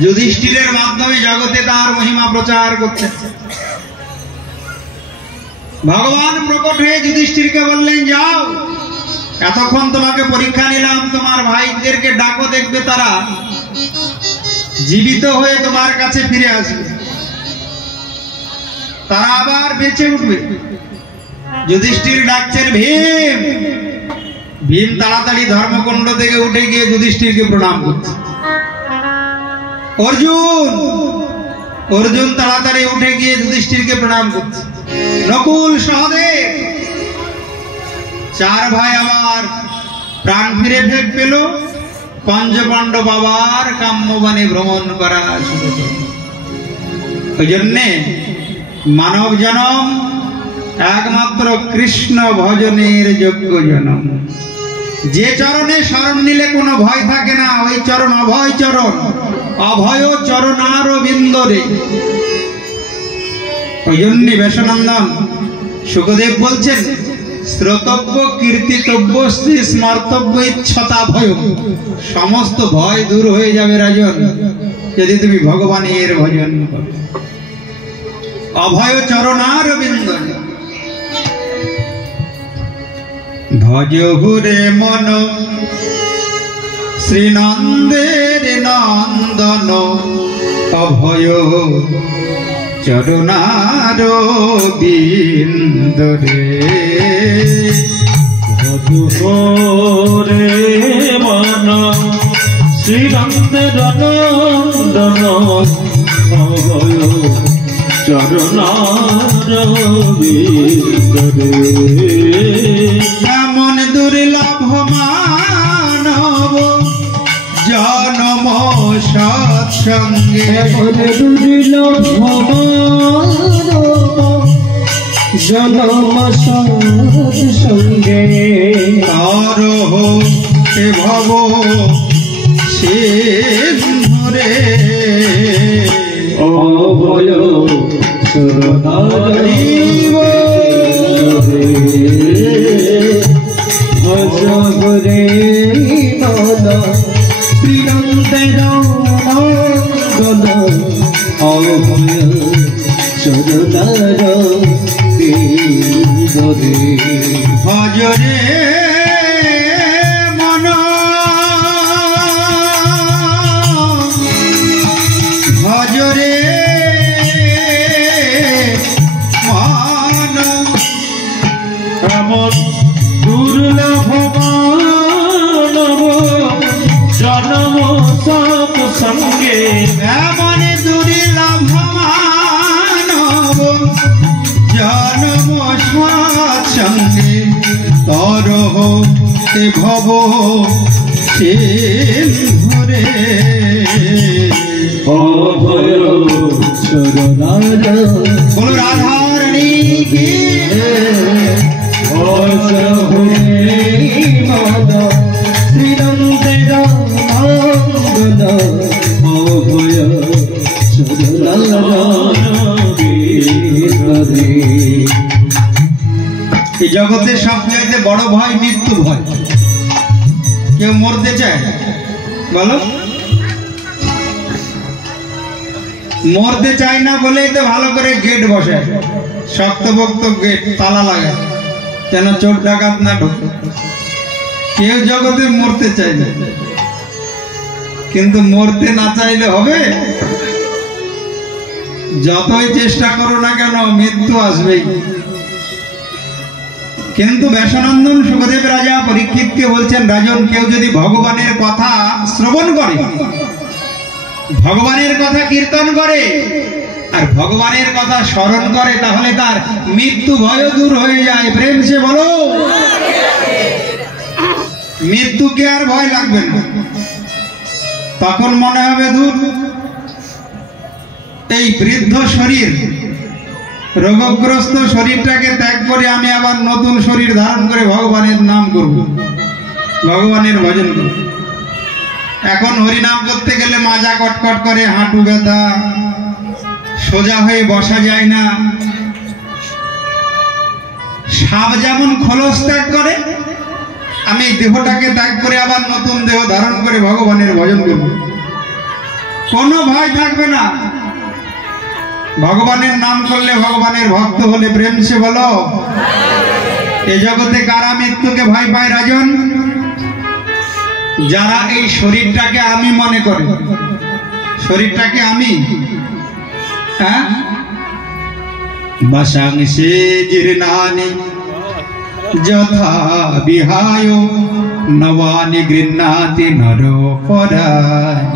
যুধিষ্ঠিরের মাধ্যমে জগতে তার মহিমা প্রচার করছে। ভগবান প্রকট হয়ে যুধিষ্ঠিরকে বললেন, যাও, এতক্ষণ তোমাকে পরীক্ষা নিলাম, তোমার ভাইদেরকে ডাকো, দেখবে তারা জীবিত হয়ে তোমার কাছে ফিরে আসবে, তারা আবার বেঁচে উঠবে। যুধিষ্ঠির ডাকছেন, ভীম। ভীম তাড়াতাড়ি ধর্মকুণ্ড থেকে উঠে গিয়ে যুধিষ্ঠিরকে প্রণাম করছে। অর্জুন, অর্জুন তাড়াতাড়ি উঠে গিয়ে যুধিষ্ঠিরকে প্রণাম করছে। নকুল, সহদেব, চার ভাই আবার প্রাণ ফিরে পেল। পঞ্চপাণ্ডব আবার কাম্যবনে ভ্রমণ করা শুরু করল। ওই জন্যে মানব জনম একমাত্র কৃষ্ণ ভজনের যোগ্য জনম। যে চরণে শরণ নিলে কোনো ভয় থাকে না, ওই চরণ অভয় চরণ, অভয় চরণার বিন্দরে। ওই জন্যে বেশনন্দন সুখদেব বলছেন, শ্রোতব্য কীর্তিতব্য শ্রী স্মর্তব্য ইচ্ছতা ভয়। সমস্ত ভয় দূর হয়ে যাবে রাজন যদি তুমি ভগবানের ভজন করো। অভয় চরণার বিন্দরে ভজ হুরে মন শ্রীনন্দের নন্দন, অভয় চরণার বিন্দরে। ভজ হুরে মন শ্রীনন্দের নন্দন, অভয় চরণার বিন্দরে। এমন দুর্লভ মানব জনম সৎসঙ্গে, দুর্লভ জনম সৎসঙ্গে, আরোহ এ ভব সিন্ধুরে। অভয় চরণার ভজ হুরে মন শ্রীনন্দের নন্দন, অভয় চরণার বিন্দরে। ভজরে মন ভজরে মন, এমন দুর্লভ মানব জনম সৎসঙ্গে, এমন দুর্লভ মানব জনম সৎসঙ্গে, তরহ এ ভব সিন্ধুরে। অভয় চরণার বলো রাধারণী কি ভজ হুরে মন শ্রীনন্দের নন্দন, অভয় চরণার বিন্দরে। এই জগতের সবচাইতে বড় ভয় মৃত্যু ভয়। কেউ মরতে চায়? বলো, মরতে চায় না বলেই তো ভালো করে গেট বসে, শক্তপোক্ত গেট, তালা লাগায় যেন চোর ডাকাত না ঢোকে। কেউ জগতে মরতে চায় না, কিন্তু মরতে না চাইলে হবে? যতই চেষ্টা করো না কেন মৃত্যু আসবেই। কিন্তু ব্যাসানন্দন সুখদেব রাজা পরীক্ষিতকে বলছেন, রাজন, কেউ যদি ভগবানের কথা শ্রবণ করে, ভগবানের কথা কীর্তন করে, আর ভগবানের কথা স্মরণ করে, তাহলে তার মৃত্যু ভয় দূর হয়ে যায়। প্রেম সে বলো, মৃত্যুকে আর ভয় লাগবে না। তখন মনে হবে দূর, এই বৃদ্ধ শরীর, রোগগ্রস্ত শরীরটাকে ত্যাগ করে আমি আবার নতুন শরীর ধারণ করে ভগবানের নাম করব, ভগবানের ভজন করব। এখন হরিনাম করতে গেলে মাজা কটকট করে, হাঁটু ব্যথা, সোজা হয়ে বসা যায় না। সাপ যেমন খোলস ত্যাগ করে, আমি দেহটাকে ত্যাগ করে আবার নতুন দেহ ধারণ করে ভগবানের ভজন করব। কোনো ভয় থাকবে না। ভগবানের নাম করলে, ভগবানের ভক্ত হলে, প্রেম সে বলো, এই জগতে কারা মৃত্যুকে ভয় পায় রাজন? যারা এই শরীরটাকে আমি মনে করে, শরীরটাকে আমি, হ্যাঁ, বাসাংসে জীর্ণানি যথা বিহায় নবানি গৃহ্ণাতি নরপরায়।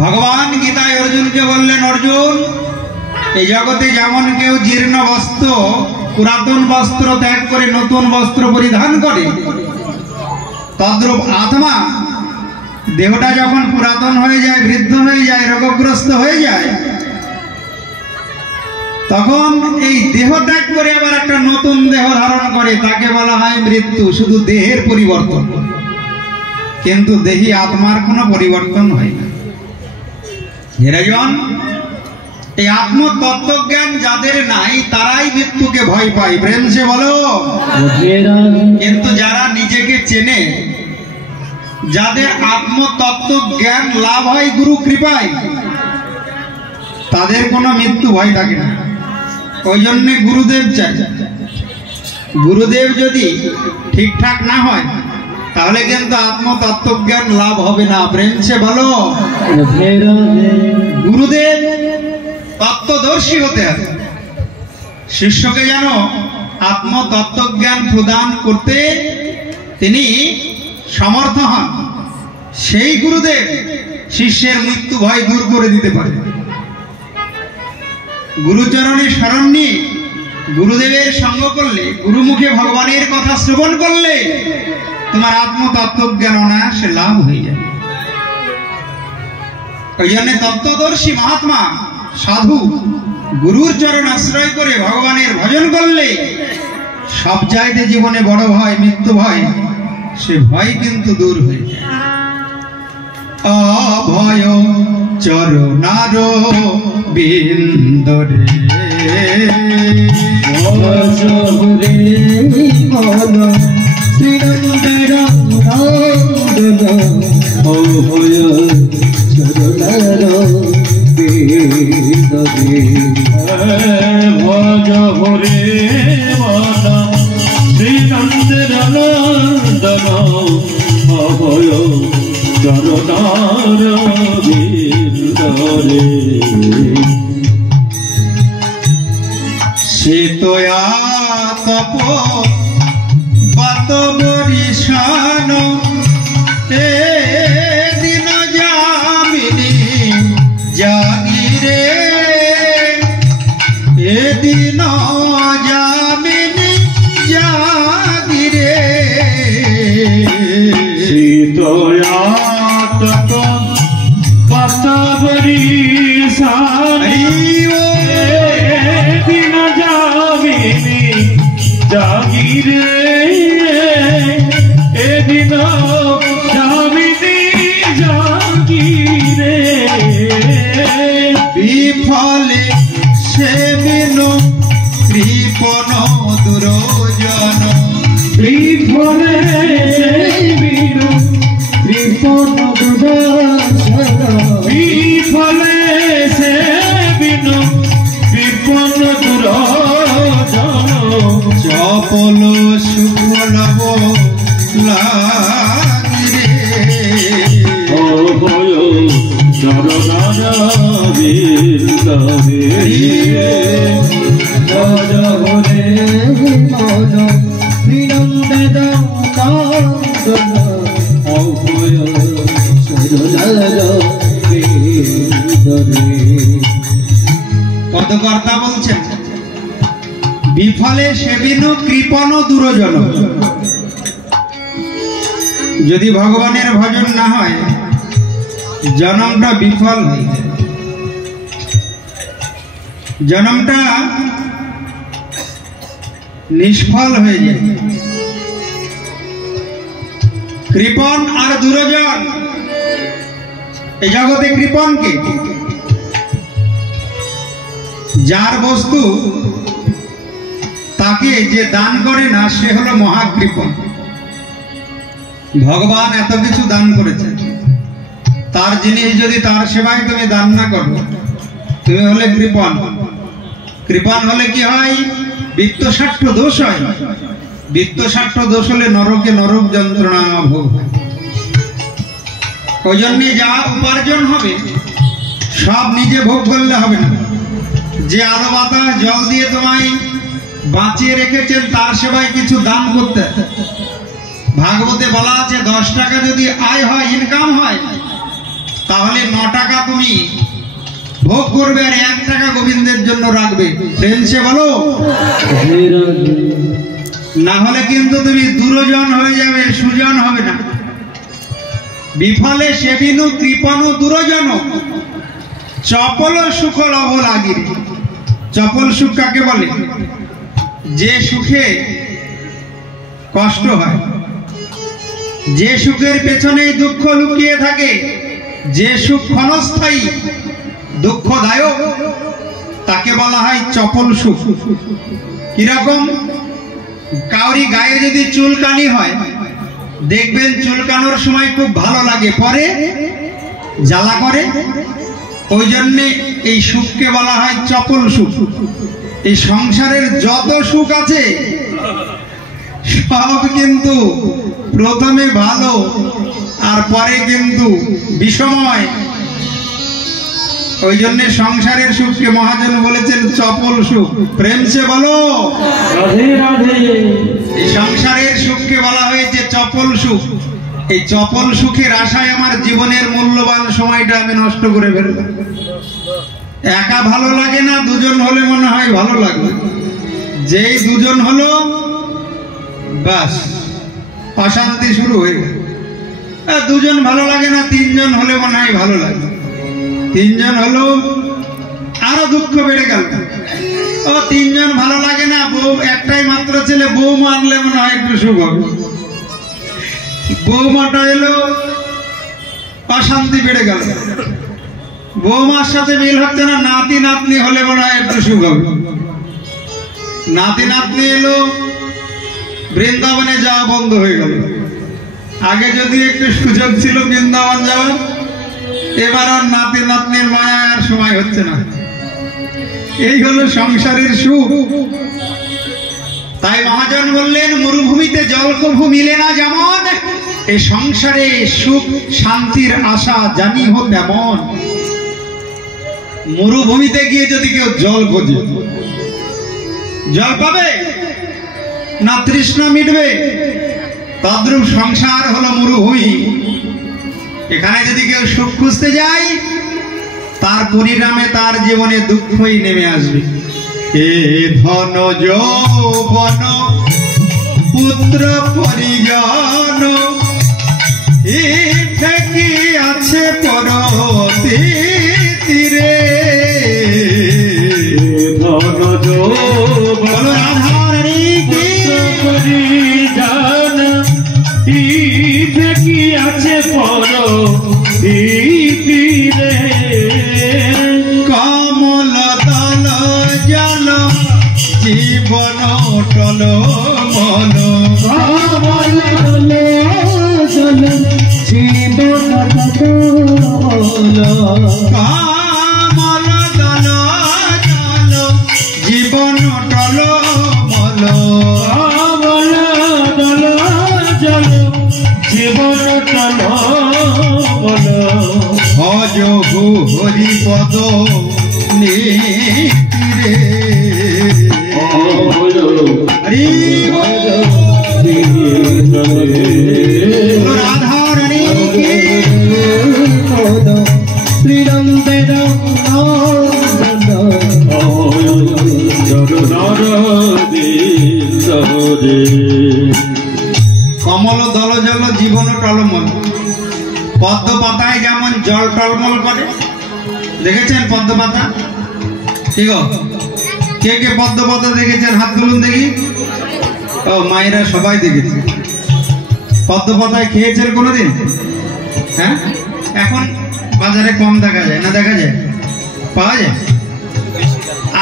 ভগবান গীতায় অর্জুনকে বললেন, অর্জুন, এই জগতে যেমন কেউ জীর্ণ বস্ত্র, পুরাতন বস্ত্র ত্যাগ করে নতুন বস্ত্র পরিধান করে, তদ্রূপ আত্মা দেহটা যখন পুরাতন হয়ে যায়, বৃদ্ধ হয়ে যায়, রোগগ্রস্ত হয়ে যায়, তখন এই দেহ ত্যাগ করে আবার একটা নতুন দেহ ধারণ করে, তাকে বলা হয় মৃত্যু। শুধু দেহের পরিবর্তন, কিন্তু দেহি আত্মার কোনো পরিবর্তন হয় না। এরাজন এই আত্মতত্ত্বজ্ঞান যাদের নাই তারাই মৃত্যুকে ভয় পায়। প্রেম সে বলো। কিন্তু যারা নিজেকে চেনে, যাদের আত্মতত্ত্ব জ্ঞান লাভ হয় গুরু কৃপায়, তাদের কোনো মৃত্যু ভয় থাকে না। ওই জন্যে গুরুদেব চাই। গুরুদেব যদি ঠিকঠাক না হয় তাহলে কিন্তু আত্মতত্ত্বজ্ঞান লাভ হবে না। প্রেম সে বলো। গুরুদেব তত্ত্বদর্শী হতে হবে। শিষ্যকে যেন আত্মতত্ত্বজ্ঞান প্রদান করতে তিনি সমর্থ হন, সেই গুরুদেব শিষ্যের মৃত্যু ভয় দূর করে দিতে পারে। গুরুচরণে শরণ নিয়ে গুরুদেবের সঙ্গ করলে, গুরুমুখে ভগবানের কথা শ্রবণ করলে তোমার আত্মতত্ত্বজ্ঞান অনায়াসে লাভ হয়ে যাবে। ওই জন্য তত্ত্বদর্শী মহাত্মা সাধু গুরুর চরণ আশ্রয় করে ভগবানের ভজন করলে সব চাইতে জীবনে বড় ভয়, মৃত্যু ভয়, সে ভয় কিন্তু দূর হয়ে যায়। অভয় চরণার বিন্দরে শ্রীনন্দের অভয় চরণার বিন্দরে ভজ হরে মন শ্রীনন্দের নন্দন অভয় চরণার বিন্দরে সে তোয়া তপ বাত বরিশান এ দিন যামিনী জাগিরে, এ দিন যামিনী জাগিরে। শীতয়া তপ বাত বরিশান দিন যামিনী জাগিরে, এদিন যামিনী জাগিরে। বিফলে সে বিনু কৃপণ দুরজন, বিফলে সে বিনু কৃপণ দুরজন, বিফলে সে বিনু কৃপণ দুরজন। চপল সুফলব লাগিরে, অভয় চরণার বিন্দরে। ভজ হরে মন শ্রীনন্দের নন্দন অভয় চরণার বিন্দরে। পদকর্তা বলছেন বিফলে সেবিনু কৃপণ দুরজন। যদি ভগবানের ভজন না হয় জন্মটা বিফল হয়ে যায়, জন্মটা নিষ্ফল হয়ে যায়। কৃপণ আর দুরজন, এই জগতে কৃপণকে, যার বস্তু তাকে যে দান করে না সে হলো মহাকৃপণ। ভগবান এত কিছু দান করেছে, তার জিনিস যদি তার সেবায় তুমি দান না করো তুমি হলে কৃপণ। কৃপণ হলে কি হয়? বিত্তস্বার্থ দোষ হয়। বিত্তস্বার্থ দোষ হলে নরকে নরক যন্ত্রণা ভোগ হয়। ওই জন্যে যা উপার্জন হবে সব নিজে ভোগ করলে হবে না। যে আলো বাতাস জল দিয়ে তোমায় বাঁচিয়ে রেখেছেন তার সেবায় কিছু দান করতে। ভাগবতে বলা আছে 10 টাকা যদি আয় হয়, ইনকাম হয়, তাহলে 9 টাকা তুমি ভোগ করবে আর 1 টাকা গোবিন্দের জন্য রাখবে। ফ্রেন্ডসে বলো, না হলে কিন্তু তুমি দুরজন হয়ে যাবে, সুজন হবে না। বিফলে সেবিনু কৃপণু দুরজন চপল সুখ লভ লাগিরি। চপল সুখ কাকে বলে? যে সুখে কষ্ট হয়, যে সুখের পেছনে দুঃখ লুকিয়ে থাকে, যে সুখ ক্ষণস্থায়ী দুঃখদায়ক, তাকে বলা হয় চপল সুখ। কিরকম? কাউরি গায়ে যদি চুলকানি হয়, দেখবেন চুলকানোর সময় খুব ভালো লাগে, পরে জ্বালা করে। ওই জন্যে এই সুখকে বলা হয় চপল সুখ। এই সংসারের যত সুখ আছে সব কিন্তু প্রথমে ভালো আর পরে কিন্তু বিষময়। ওই জন্য সংসারের সুখকে মহাজন বলেছেন চপল সুখ। প্রেম সে বলো রাধে রাধে। এই সংসারের সুখকে বলা হয়েছে চপল সুখ। এই চপল সুখের আশায় আমার জীবনের মূল্যবান সময়টা আমি নষ্ট করে ফেললাম। একা ভালো লাগে না, দুজন হলে মনে হয় ভালো লাগবে। যেই দুজন হলো বাস অশান্তি শুরু হয়ে গেল। দুজন ভালো লাগে না, তিনজন হলে মনে হয় ভালো লাগে। তিনজন হলো আরো দুঃখ বেড়ে গেল। ও তিনজন ভালো লাগে না, বউ একটাই মাত্র ছেলে, বউ মানলে মনে হয় একটু সুখ হবে। বৌমাটা এলো, অশান্তি বেড়ে গেল। বৌমার সাথে মিল হচ্ছে না, নাতি নাতনি হলে মনে হয় একটু সুখ হবে। নাতি নাতনি এলো, বৃন্দাবনে যাওয়া বন্ধ হয়ে গেল। আগে যদি একটু সুযোগ ছিল বৃন্দাবন যাওয়ার, এবার আর নাতি নাতনির মায়া আর সময় হচ্ছে না। এই হলো সংসারের সুখ। তাই মহাজন বললেন, মরুভূমিতে জলকভু মিলে না যেমন, এই সংসারে সুখ শান্তির আশা জানি হো তেমন। মরুভূমিতে গিয়ে যদি কেউ জল খোঁজে, জল পাবে না? তৃষ্ণা মিটবে? তদ্রূপ সংসার হলো মরুভূমি। এখানে যদি কেউ সুখ খুঁজতে যায়, তার পরিণামে তার জীবনে দুঃখই নেমে আসবে। এ ধন যৌবন পুত্র পরিজন, কি আছে পরতি তীরে। ধন যৌবন পুত্র পরিজন, কি আছে পরতি তীরে। কমল দল জল জীবন টল মন, কমল দল জল জীবন টল। কমল দল জল জীবন টল মল, কমল দল জল জীবন টল মল। ভজ হরি পদ নীতিরে। হরি রাধা রানী কি কমল দল জল জীবন টলমল। পদ্ম পাতায় যেমন জল টলমল করে, দেখেছেন পদ্ম পাতা? ঠিক, কে কে পদ্ম পাতা দেখেছেন? হাত তুলুন দেখি। ও মায়েরা সবাই দেখেছে। পদ্ম পাতায় খেয়েছেন কোনোদিন? হ্যাঁ, এখন বাজারে কম দেখা যায় না? দেখা যায়, পাওয়া যায়।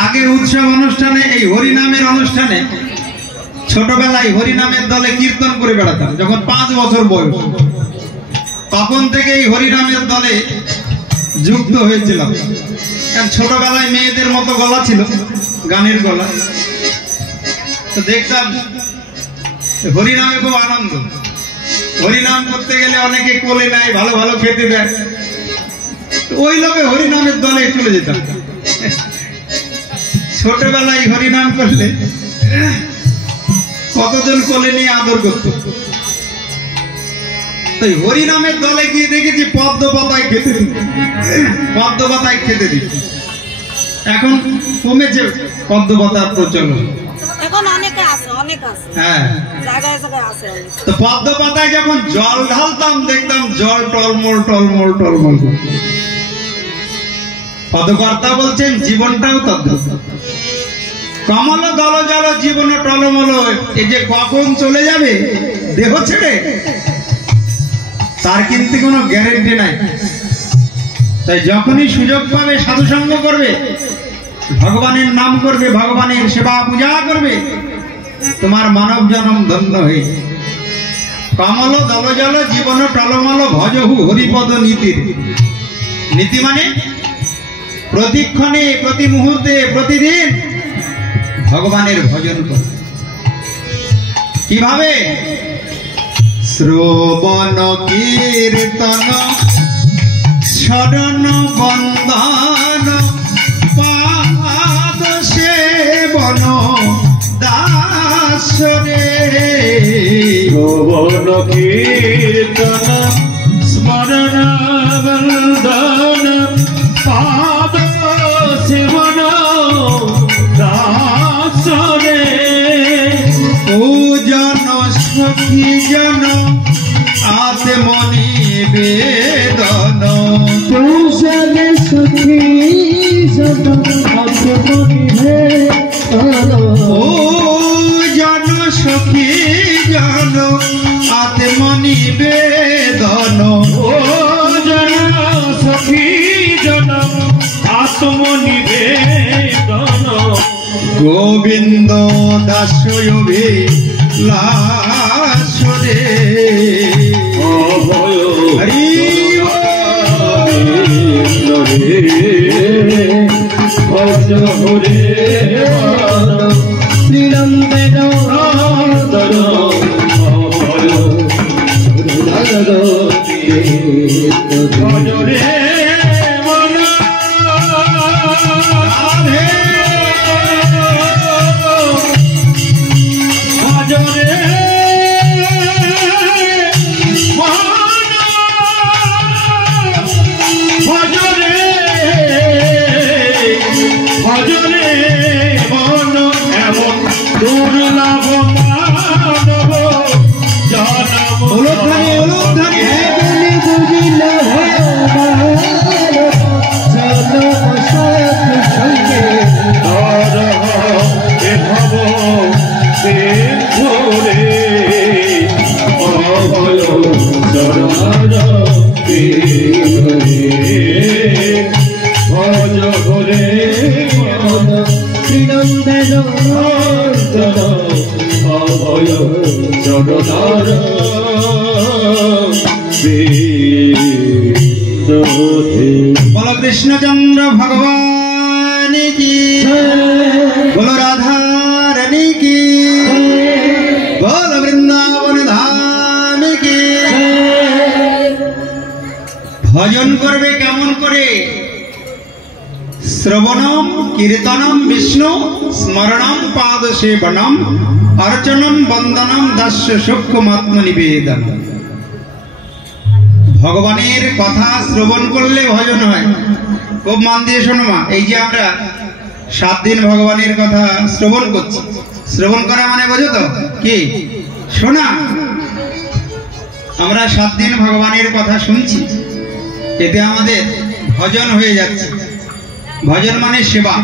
আগে উৎসব অনুষ্ঠানে, এই হরিনামের অনুষ্ঠানে, ছোটবেলায় হরিনামের দলে কীর্তন করে বেড়াতাম। যখন 5 বছর বয়স, তখন থেকে এই হরিনামের দলে যুক্ত হয়েছিলাম। ছোটবেলায় মেয়েদের মতো গলা ছিল, গানের গলা। তো দেখতাম হরিনামে খুব আনন্দ। হরিনাম করতে গেলে অনেকে কোলে নেয়, ভালো ভালো খেতে দেয়। ওই লোকে হরিনামের দলে চলে যেতাম। ছোটবেলায় হরিনাম করলে কতজন কোলে নিয়ে আদর করত। তাই হরিনামের দলে গিয়ে দেখেছি পদ্ম পাতায় খেতে দিত, পদ্ম পাতায় খেতে দিত। এখন কমেছে পদ্ম পাতার প্রচলন। এখন অনেকে আছে, অনেক আছে, হ্যাঁ, জায়গায় জায়গায় আছে অনেক। তো পদ্ম পাতায় যখন জল ঢালতাম দেখতাম জল টলমল টলমল টলমল করত। পদকর্তা বলছেন জীবনটাও তদ্রূপ। কমল দল জল জীবন টলমল, এই যে কখন চলে যাবে দেহ ছেড়ে তার কিন্তু কোনো গ্যারেন্টি নাই। তাই যখনই সুযোগ পাবে সাধুসঙ্গ করবে, ভগবানের নাম করবে, ভগবানের সেবা পূজা করবে, তোমার মানব জন্ম ধন্য হয়ে। কমল দলজল জীবন টলমল ভজহু হরিপদ নীতির। নীতি মানে প্রতিক্ষণে, প্রতি মুহূর্তে, প্রতিদিন ভগবানের ভজন কর। কিভাবে? শ্রবণ কীর্তন শরণ বন্দন পাদ সেবন দাসরে। শ্রবণ কীর্তন স্মরণ বন্দন পাদ সেবন দাসরে। ও জন সখী জন আত্মনিবেদন। কৌশলে সখী জন আত্মনিবেদন। ও জন সখী জন আত্মনিবেদন। ও জন সখী জন আত্মনিবেদন। গোবিন্দ দাসয়বে লাসরে। অভয় হরি ভজ হরে শ্রীরামের অভয় ভজরে বলো কৃষ্ণচন্দ্র ভগবান কি, বলো রাধা রানী কি, বলো বৃন্দাবন ধাম কি। ভজন করবে কেমন করে? শ্রবণম কীর্তনম বিষ্ণু স্মরণম পাদ সেবনম অর্চনম বন্দনম দাস্য সূক্ষ্মাত্ম নিবেদন। ভগবানের কথা শ্রবণ করলে ভজন হয়। খুব মন দিয়ে শোনো মা, এই যে আমরা 7 দিন ভগবানের কথা শ্রবণ করছি, শ্রবণ করা মানে বোঝো তো কি? শোনা। আমরা 7 দিন ভগবানের কথা শুনছি, এতে আমাদের ভজন হয়ে যাচ্ছে। ভজন মানে সেবা।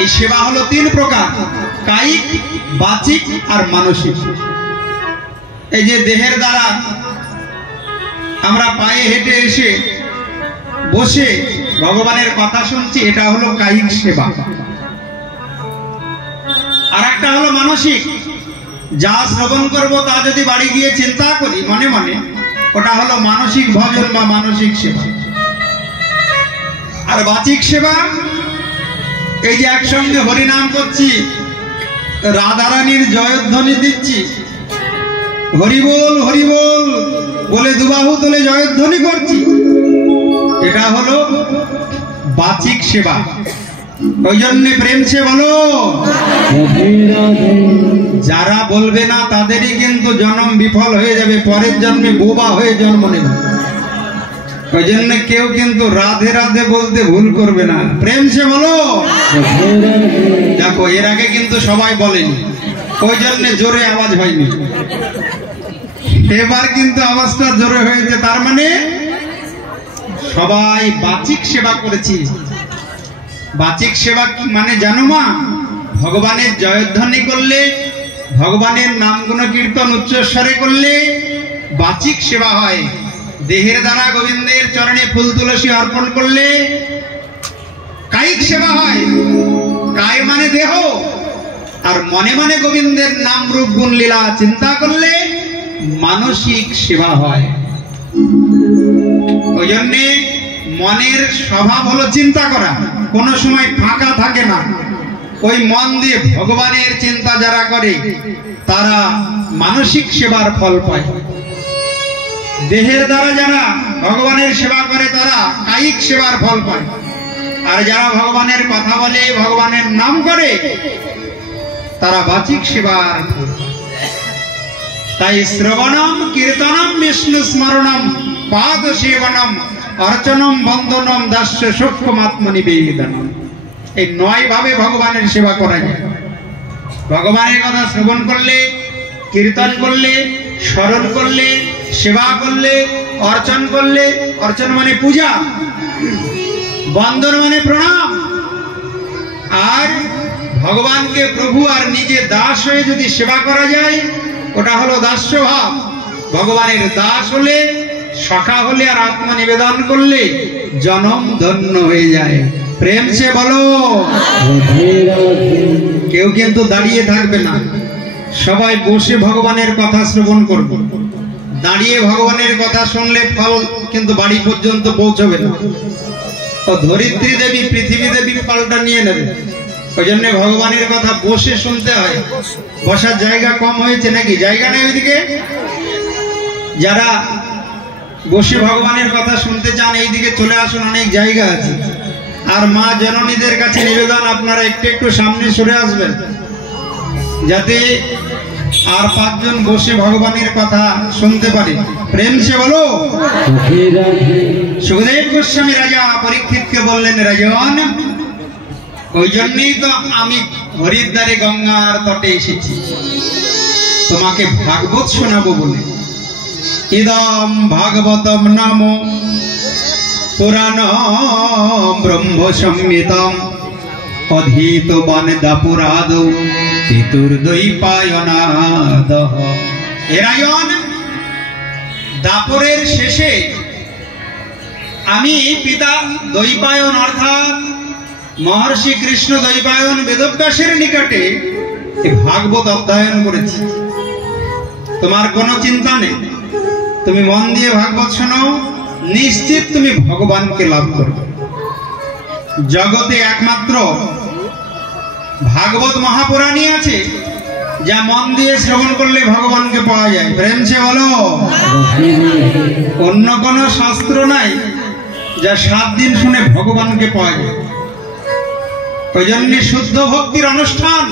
এই সেবা হলো 3 প্রকার, কায়িক, বাচিক আর মানসিক। এই যে দেহের দ্বারা আমরা পায়ে হেঁটে এসে বসে ভগবানের কথা শুনছি, এটা হলো কায়িক সেবা। আর একটা হলো মানসিক, যা শ্রবণ করব তা যদি বাড়ি গিয়ে চিন্তা করি মনে মনে, ওটা হলো মানসিক ভজন বা মানসিক সেবা। আর বাচিক সেবা, এই যে একসঙ্গে হরিনাম করছি, রাধারানীর জয়ধ্বনি দিচ্ছি, হরিবোল হরিবোল বলে দুবাহু তুলে জয়ধ্বনি করছি, এটা হলো বাচিক সেবা। ওই জন্য প্রেম সে বলো। যারা বলবে না তাদেরই কিন্তু জন্ম বিফল হয়ে যাবে, পরের জন্মে বোবা হয়ে জন্ম নেবে। ওই জন্য কেউ কিন্তু রাধে রাধে বলতে ভুল করবে না, প্রেম সে বলো। দেখো এর আগে কিন্তু সবাই বলেনি, ওই জন্য জোরে আওয়াজ হয়নি। এবার কিন্তু আওয়াজটা জোরে হয়েছে, তার মানে সবাই বাচিক সেবা করেছি। বাচিক সেবা মানে জানো মা, ভগবানের জয়ধ্বনি করলে, ভগবানের নাম গুণ কীর্তন উচ্চস্বরে করলে বাচিক সেবা হয়। দেহের দ্বারা গোবিন্দের চরণে ফুল তুলসী অর্পণ করলে কায়িক সেবা হয়। কায় মানে দেহ, আর মনে মনে গোবিন্দের নাম রূপ গুণ লীলা চিন্তা করলে মানসিক সেবা হয়। ওই জন্যে মনের স্বভাব হলো চিন্তা করা, কোনো সময় ফাঁকা থাকে না। ওই মন দিয়ে ভগবানের চিন্তা যারা করে তারা মানসিক সেবার ফল পায়। দেহের দ্বারা যারা ভগবানের সেবা করে তারা কায়িক সেবার ফল পায়। আর যারা ভগবানের কথা বলে, ভগবানের নাম করে, তারা বাচিক সেবার ফল পায়। তাই শ্রবণম কীর্তনম বিষ্ণু স্মরণম পাদ সেবনম অর্চনম বন্দনম দাস্য সূক্ষ্মাত্ম নিবেদনম, এই 9 ভাবে ভগবানের সেবা করা যায়। ভগবানের কথা শ্রবণ করলে, কীর্তন করলে, স্মরণ করলে, সেবা করলে, অর্চন করলে, অর্চন মানে পূজা, বন্দন মানে প্রণাম, আর ভগবানকে প্রভু আর নিজে দাস হয়ে যদি সেবা করা যায় ওটা হলো দাস্য ভাব। ভগবানের দাস হলে, সখা হলে আর আত্মা নিবেদন করলে জনম ধন্য হয়ে যায়। প্রেম সে বলো। কেউ কিন্তু দাঁড়িয়ে থাকবে না, সবাই বসে ভগবানের কথা শ্রবণ করবে। দাঁড়িয়ে ভগবানের কথা শুনলে ফল কিন্তু বাড়ি পর্যন্ত পৌঁছবে না। ও ধরিত্রী দেবী, পৃথিবী দেবী ফলটা নিয়ে নেবে। ওই জন্য ভগবানের কথা বসে শুনতে হয়। বসার জায়গা কম হয়েছে নাকি? জায়গা নেই ওইদিকে? যারা বসে ভগবানের কথা শুনতে চান এইদিকে চলে আসুন, অনেক জায়গা আছে। আর মা জননীদের কাছে নিবেদন, আপনারা একটু একটু সামনে সরে আসবেন, যাতে আর 5 জন বসে ভগবানের কথা শুনতে পারে। প্রেম সে বলো। সুখদেব গোস্বামী রাজা পরীক্ষিতকে বললেন, রাজন, ওই জন্যই তো আমি হরিদ্বারে গঙ্গার তটে এসেছি তোমাকে ভাগবত শোনাবো বলে। ইদম ভাগবতম নাম পুরাণ ব্রহ্ম সংহিতম অধীত বনদাপুরাদ পিতুর্দ্বৈপায়নাদ। এরায়ন, দাপরের শেষে আমি পিতা দ্বৈপায়ন অর্থাৎ মহর্ষি কৃষ্ণ দ্বৈপায়ন বেদব্যাসের নিকটে ভাগবত অধ্যয়ন করেছি। তোমার কোনো চিন্তা নেই, তুমি মন দিয়ে ভাগবত শোনো, নিশ্চিত তুমি ভগবানকে লাভ করবে। জগতে একমাত্র ভাগবত মহাপুরাণই আছে যা মন দিয়ে শ্রবণ করলে ভগবানকে পাওয়া যায়। প্রেম সে বলো। অন্য কোন শাস্ত্র নাই যা 7 দিন শুনে ভগবানকে পাওয়া যায়। ওই জন্য শুদ্ধ ভক্তির অনুষ্ঠান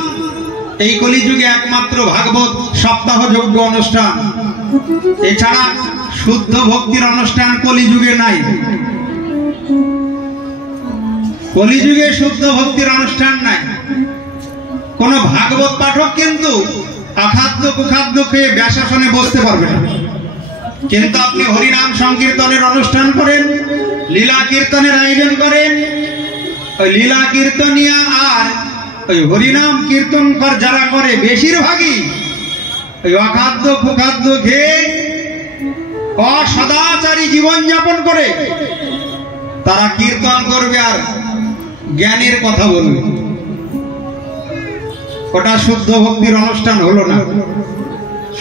এই কলিযুগে একমাত্র ভাগবত সপ্তাহ যজ্ঞ অনুষ্ঠান। এছাড়া শুদ্ধ ভক্তির অনুষ্ঠান কলিযুগে নাই। কলিযুগে শুদ্ধ ভক্তির অনুষ্ঠান নাই। কোন ভাগবত পাঠক কিন্তু অখাদ্য কুখাদ্য খেয়ে ব্যাসাসনে বসতে পারবে না। কিন্তু আপনি হরিনাম সংকীর্তনের অনুষ্ঠান করেন, লীলা কীর্তনের আয়োজন করেন, ওই লীলা কীর্তনিয়া আর ওই হরিনাম কীর্তন যারা করে বেশিরভাগই ওই অখাদ্য কুখাদ্য খেয়ে অসদাচারী জীবন যাপন করে। তারা কীর্তন করবে আর জ্ঞানের কথা বলবে। ওটা শুদ্ধ ভক্তির অনুষ্ঠান হলো না।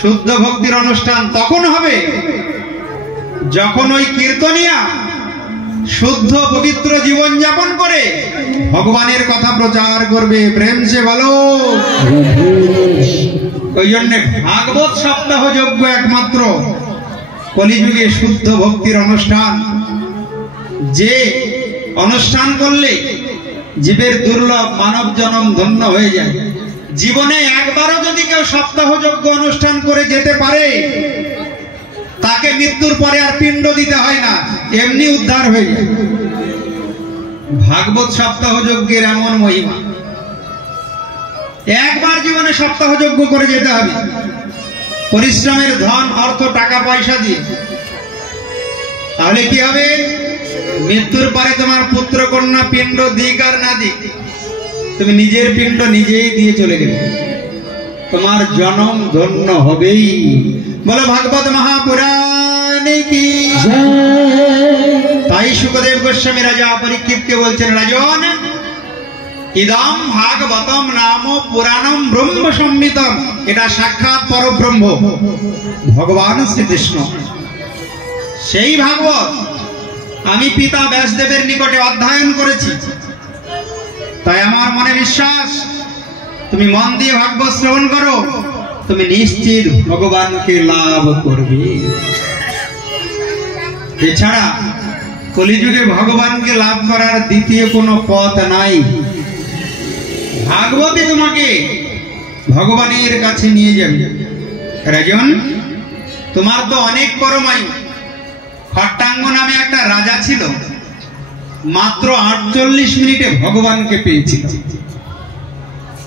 শুদ্ধ ভক্তির অনুষ্ঠান তখন হবে যখন ওই কীর্তনিয়া শুদ্ধ পবিত্র জীবন যাপন করে ভগবানের কথা প্রচার করবে। প্রেম সে বলো। ওই জন্য ভাগবত সপ্তাহ যজ্ঞ একমাত্র কলিযুগে শুদ্ধ ভক্তির অনুষ্ঠান, যে অনুষ্ঠান করলে জীবের দুর্লভ মানব জন্ম ধন্য হয়ে যায়। জীবনে একবারও যদি কেউ সপ্তাহ যজ্ঞ অনুষ্ঠান করে যেতে পারে, তাকে মৃত্যুর পরে আর পিণ্ড দিতে হয় না, এমনি উদ্ধার হয়ে যায়। ভাগবত সপ্তাহ যজ্ঞের এমন মহিমা। একবার জীবনে সপ্তাহ যজ্ঞ করে যেতে হবে, পরিশ্রমের ধন অর্থ টাকা পয়সা দিয়ে। তাহলে কি হবে? মৃত্যুর পরে তোমার পুত্র কন্যা পিণ্ড দিক আর না দিক, তুমি নিজের পিণ্ড নিজেই দিয়ে চলে গেলে তোমার জন্ম ধন্য হবেই। বলো ভাগবত মহাপুরাণে কি। তাই সুখদেব গোস্বামী রাজা পরীক্ষিতকে বলছেন, রাজন ইদম ভাগবতম নাম পুরাণম ব্রহ্ম সংহিতম, এটা সাক্ষাৎ পরব্রহ্ম ভগবান শ্রীকৃষ্ণ। সেই ভাগবত আমি পিতা ব্যাসদেবের নিকটে অধ্যয়ন করেছি, তাই আমার মনে বিশ্বাস তুমি মন দিয়ে ভাগবত শ্রবণ করো, তুমি নিশ্চিত ভগবানকে লাভ করবে। এছাড়া কলিযুগে ভগবানকে লাভ করার দ্বিতীয় কোনো পথ নাই। ভাগবতী তোমাকে ভগবানের কাছে নিয়ে যাবে। রাজন, তোমার তো অনেক পরমায়ু। খট্টাঙ্গ নামে একটা রাজা ছিল, মাত্র 48 মিনিটে ভগবানকে পেয়েছিল।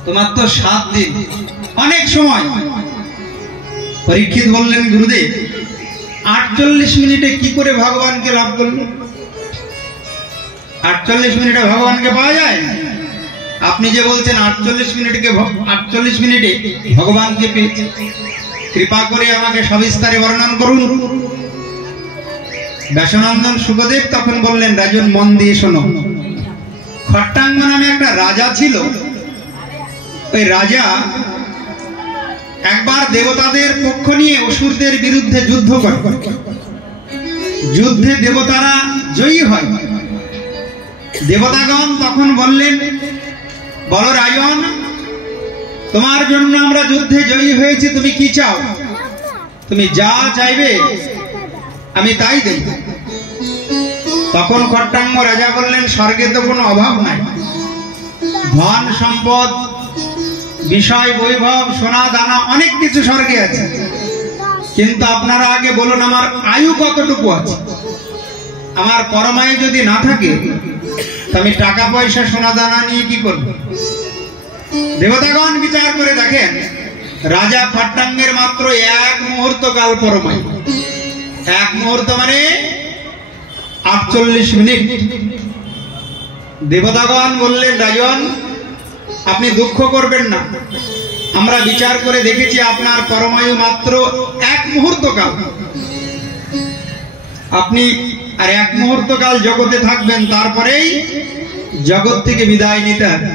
তোমার তো 7 দিন, অনেক সময়। পরীক্ষিত বললেন, গুরুদেব 48 মিনিটে কি করে ভগবানকে লাভ করল? 48 মিনিটে ভগবানকে পাওয়া যায়? আপনি যে বলছেন 48 মিনিটে ভগবানকে পেয়েছে, কৃপা করে আমাকে সবিস্তারে বর্ণন করুন। ব্যাসনন্দন সুখদেব তখন বললেন, রাজন মন দিয়ে শোনো। খট্টাঙ্গ নামে একটা রাজা ছিল। ওই রাজা একবার দেবতাদের পক্ষ নিয়ে অসুরদের বিরুদ্ধে যুদ্ধ করে। যুদ্ধে দেবতারা জয়ী হয়। দেবতাগণ তখন বললেন, বলো রাজন, তোমার জন্য আমরা যুদ্ধে জয়ী হয়েছি, তুমি কি চাও? তুমি যা চাইবে আমি তাই দেব। তখন খট্টাঙ্গ রাজা বললেন, স্বর্গে তো কোনো অভাব নাই, ধন সম্পদ বিষয় বৈভব সোনা দানা অনেক কিছু স্বর্গে আছে, কিন্তু আপনারা আগে বলুন আমার আয়ু কতটুকু আছে। আমার পরমায়ু যদি না থাকে তো আমি টাকা পয়সা সোনা দানা নিয়ে কি করব? দেবতাগণ বিচার করে দেখেন, রাজা খট্টাঙ্গের মাত্র 1 মুহূর্ত কাল পরমায়ু। 1 মুহূর্ত মানে 48 মিনিট। দেবতাগণ বললেন, রাজন আপনি দুঃখ করবেন না, আমরা বিচার করে দেখেছি আপনার পরমায়ু মাত্র 1 মুহূর্ত কাল। আপনি আর 1 মুহূর্ত কাল জগতে থাকবেন, তারপরেই জগৎ থেকে বিদায় নিতে হবে।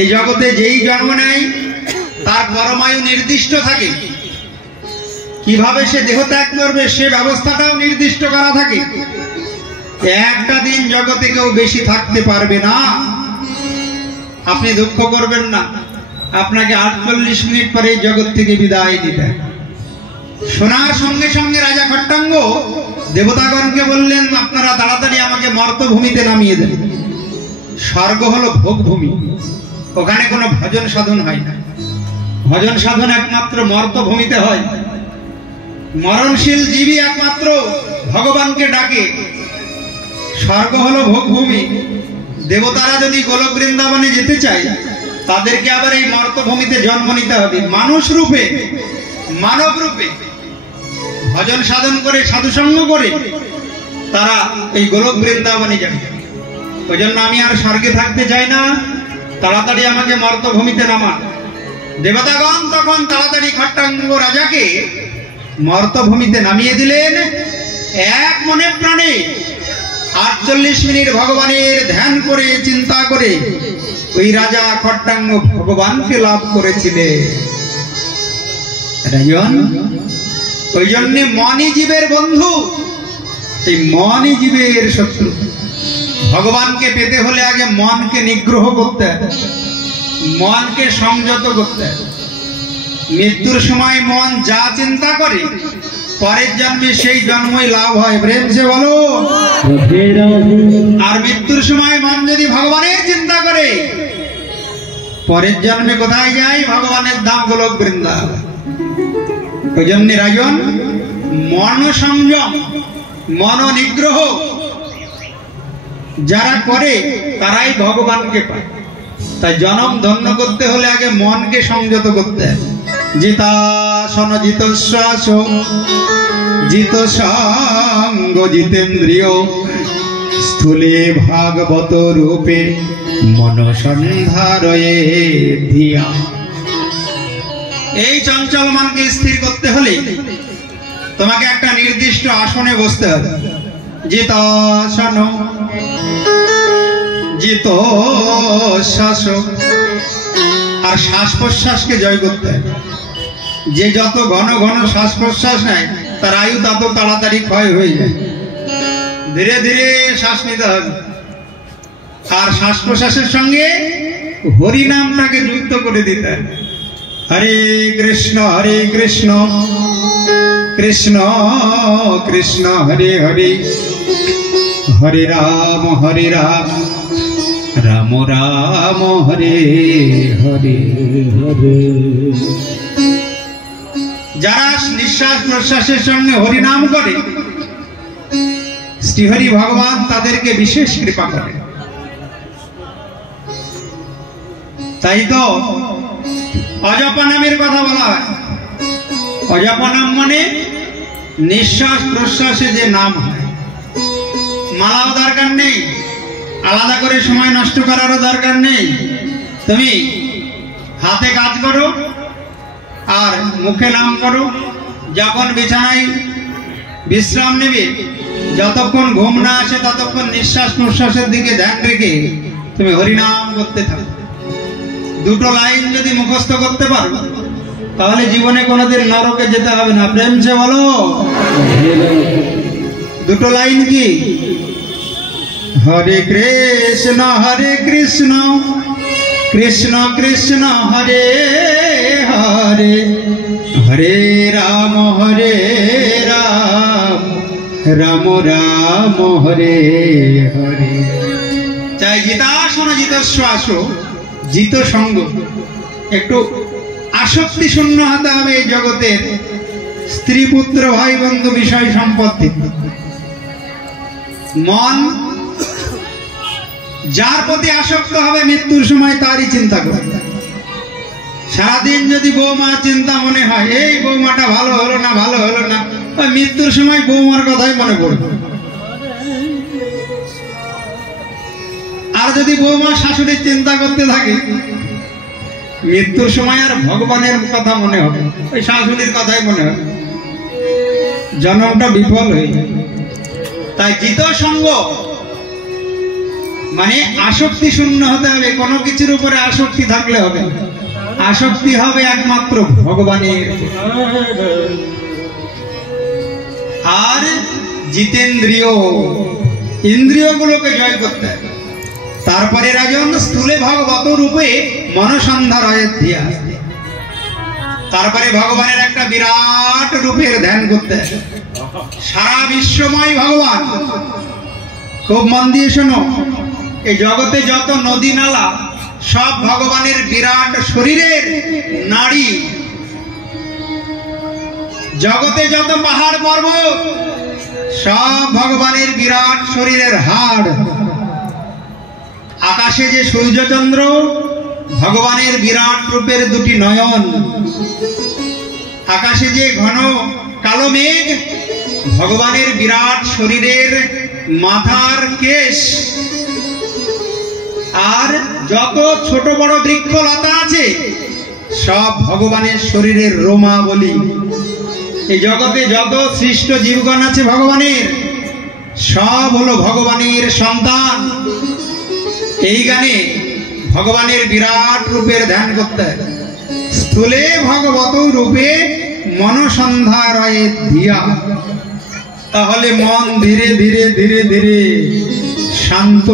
এই জগতে যেই জন্ম নেয় তার পরমায়ু নির্দিষ্ট থাকে, কিভাবে সে দেহ ত্যাগ করবে সে ব্যবস্থাটাও নির্দিষ্ট করা থাকে। একটা দিন জগতে কেউ বেশি থাকতে পারবে না। আপনি দুঃখ করবেন না, আপনাকে 48 মিনিট পরে জগৎ থেকে বিদায় নিতে। শোনার সঙ্গে সঙ্গে রাজা খট্টাঙ্গ দেবতাগণকে বললেন, আপনারা তাড়াতাড়ি আমাকে মর্তভূমিতে নামিয়ে দেন। স্বর্গ হলো ভোগভূমি, ওখানে কোনো ভজন সাধন হয় না। ভজন সাধন একমাত্র মর্তভূমিতে হয়। মরণশীল জীবী একমাত্র ভগবানকে ডাকে। স্বর্গ হলো ভোগভূমি। দেবতারা যদি গোলক বৃন্দাবনে যেতে চায় তাদেরকে আবার এই মর্তভূমিতে জন্ম নিতে হবে, মানুষ রূপে, মানব রূপে। ভজন সাধন করে সাধুসঙ্গ করে তারা এই গোলক বৃন্দাবনে যাবে। ওই জন্য আমি আর স্বর্গে থাকতে চাই না, তাড়াতাড়ি আমাকে মর্তভূমিতে নামান। দেবতাগণ তখন তাড়াতাড়ি খট্টাঙ্গ রাজাকে মর্তভূমিতে নামিয়ে দিলেন। এক মনে প্রাণে 48 মিনিট ভগবানের ধ্যান করে চিন্তা করে ওই রাজা খট্টাঙ্গ ভগবানকে লাভ করেছিলেন। রাজন, ওই জন্য মনই জীবের বন্ধু, এই মনই জীবের শত্রু। ভগবানকে পেতে হলে আগে মনকে নিগ্রহ করতে হবে, মনকে সংযত করতে হবে। মৃত্যুর সময় মন যা চিন্তা করে পরের জন্মে সেই জন্মই লাভ হয়। প্রেম সে বলো। আর মৃত্যুর সময় মন যদি ভগবানের চিন্তা করে পরের জন্মে কোথায় যায়? ভগবানের ধাম গোলক বৃন্দাবন। ওই জন্য রাজন, মন সংযম, মন নিগ্রহ যারা করে তারাই ভগবানকে পায়। তাই জনম ধন্য করতে হলে আগে মনকে সংযত করতে হবে। জিতাসন জিতশ্বাস জিত সঙ্গ জিতেন্দ্রিয় স্থূলে ভাগবত রূপে মনসন্ধারয়ে ধিয়া। এই চঞ্চল মনকে স্থির করতে হলে তোমাকে একটা নির্দিষ্ট আসনে বসতে হবে। জিতাসন জিত শ্বাস, আর শ্বাস প্রশ্বাসকে জয় করতে হবে। যে যত ঘন ঘন শ্বাস প্রশ্বাস নেয় তার আয়ু তত তাড়াতাড়ি ক্ষয় হয়ে যায়। ধীরে ধীরে শ্বাস নিতে হবে, আর শ্বাস প্রশ্বাসের সঙ্গে হরি নামটাকে যুক্ত করে দিতে হবে। হরে কৃষ্ণ কৃষ্ণ কৃষ্ণ হরে হরে, হরে রাম রাম রাম হরে হরে হরে। যারা নিঃশ্বাস প্রশ্বাসের সঙ্গে হরিনাম করে শ্রীহরি ভগবান তাদেরকে বিশেষ কৃপা করে। তাই তো অজপা নামের কথা বলা হয়। অজপা নাম মানে নিঃশ্বাস প্রশ্বাসে যে নাম হয়। মালাও দরকার নেই, আলাদা করে সময় নষ্ট করারও দরকার নেই। তুমি হাতে কাজ করো আর মুখে নাম করো। যখন বিছানায় বিশ্রাম নেবে, যতক্ষণ ঘুম না আসে ততক্ষণ নিঃশ্বাস প্রশ্বাসের দিকে ধ্যান রেখে তুমি হরিনাম করতে থাকো। দুটো লাইন যদি মুখস্থ করতে পারো তাহলে জীবনে কোনোদিন নরকে যেতে হবে না। প্রেম সে বলো। দুটো লাইন কি? হরে কৃষ্ণ কৃষ্ণ কৃষ্ণ হরে হরে, হরে রাম রাম রাম হরে হরে। চাই জিতাসন জিতশ্বাস জিত সঙ্গ। একটু আসক্তি শূন্য হতে হবে এই জগতের স্ত্রী পুত্র ভাই বন্ধু বিষয় সম্পত্তি। মন যার প্রতি আসক্ত হবে মৃত্যুর সময় তারই চিন্তা করবে। সারাদিন যদি বৌমা চিন্তা মনে হয়, এই বৌমাটা ভালো হলো না ভালো হলো না, মৃত্যুর সময় বৌমার কথাই মনে পড়বে। আর যদি বৌমা শাশুড়ির চিন্তা করতে থাকে মৃত্যুর সময় আর ভগবানের কথা মনে হবে, ওই শাশুড়ির কথাই মনে হবে। জন্মটা বিফল হয়ে যায়। তাই জিত সঙ্গ মানে আসক্তি শূন্য হতে হবে। কোনো কিছুর উপরে আসক্তি থাকলে হবে না। আসক্তি হবে একমাত্র ভগবানের। আর জিতেন্দ্রিয়, ইন্দ্রিয়গুলোকে জয় করতে হবে। তারপরে রাজন স্থূলে ভগবত রূপে মনসন্ধারয়ে ধিয়া। তারপরে ভগবানের একটা বিরাট রূপের ধ্যান করতে হবে। সারা বিশ্বময় ভগবান। খুব মন দিয়ে শোনো, এই জগতে যত নদী নালা সব ভগবানের বিরাট শরীরের নাড়ি। জগতে যত পাহাড় পর্বত সব ভগবানের বিরাট শরীরের হাড়। আকাশে যে সূর্যচন্দ্র ভগবানের বিরাট রূপের দুটি নয়ন। আকাশে যে ঘন কালো মেঘ ভগবানের বিরাট শরীরের মাথার কেশ। আর যত ছোট বড় বৃক্ষলতা আছে সব ভগবানের শরীরের রোমাবলী। এই জগতে যত সৃষ্ট জীবগণ আছে ভগবানের, সব হলো ভগবানের সন্তান। এই গানে ভগবানের বিরাট রূপের ধ্যান করতে হয়। স্থূলে ভগবত রূপে মনসন্ধারয়ে ধিয়া। তাহলে মন ধীরে ধীরে ধীরে ধীরে শান্ত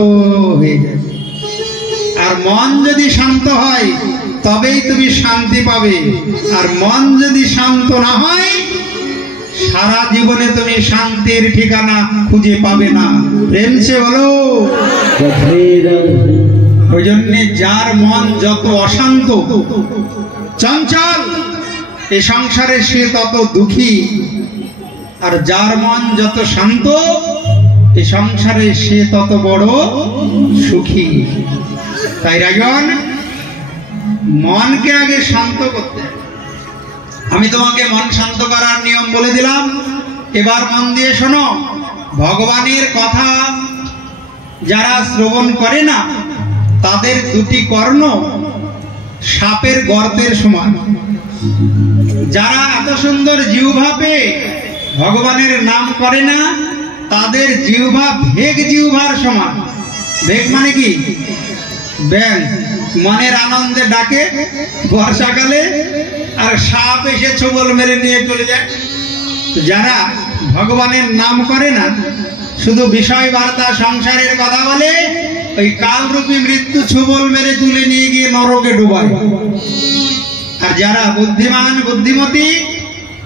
হয়ে যায়। আর মন যদি শান্ত হয় তবেই তুমি শান্তি পাবে। আর মন যদি শান্ত না হয় সারা জীবনে তুমি শান্তির ঠিকানা খুঁজে পাবে না। প্রেম সে বলো। ওই জন্যে যার মন যত অশান্ত চঞ্চল এই সংসারে সে তত দুঃখী। আর যার মন যত শান্ত এই সংসারে সে তত বড় সুখী। তাই রাজন, মনকে আগে শান্ত করতে হবে। আমি তোমাকে মন শান্ত করার নিয়ম বলে দিলাম, এবার মন দিয়ে শোনো। ভগবানের কথা যারা শ্রবণ করে না, তাদের দুটি কর্ণ সাপের গর্তের সমান। যারা এত সুন্দর জিহ্বা পেয়ে ভগবানের নাম করে না, তাদের জিহ্বা ভেগ জিহ্বার সমান। ভেগ মানে কি? ব্যাং। মনের আনন্দে ডাকে বর্ষাকালে, আর সাপ এসে ছোবল মেরে নিয়ে চলে যায়। যারা ভগবানের নাম করে না, শুধু বিষয় বার্তা সংসারের কথা বলে, ওই কালরূপী মৃত্যু ছোবল মেরে তুলে নিয়ে গিয়ে নরকে ডুবায়। আর যারা বুদ্ধিমান বুদ্ধিমতী,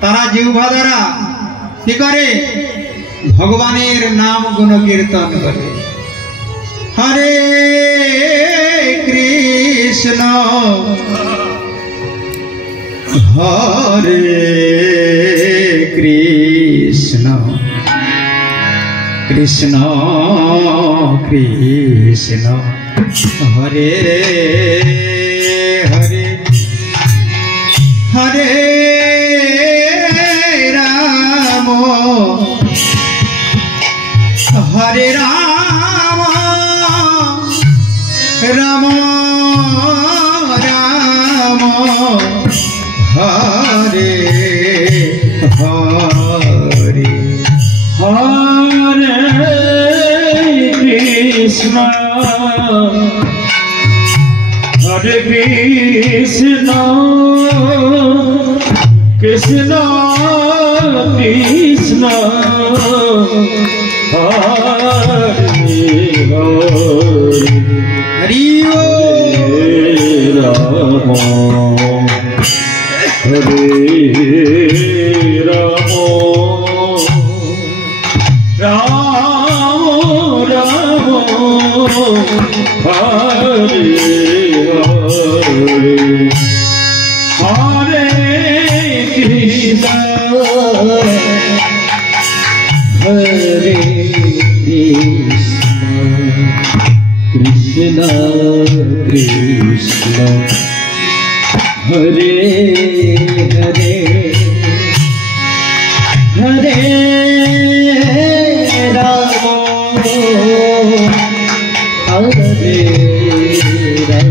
তারা জিহ্বা দ্বারা কি করে? ভগবানের নাম গুণ কীর্তন করে। হরে কৃষ্ণ হরে কৃষ্ণ কৃষ্ণ কৃষ্ণ হরে হরে হরে রাম হরে রাম রাম রাম হরে হরে হরে কৃষ্ণ হরে কৃষ্ণ কৃষ্ণ কৃষ্ণ হরে হরে হরি রাম হরে রাম রাম রাম হরে হরে হরে কৃষ্ণ হরে কৃষ্ণ কৃষ্ণ হরে হরে হরে রাম হরে রাম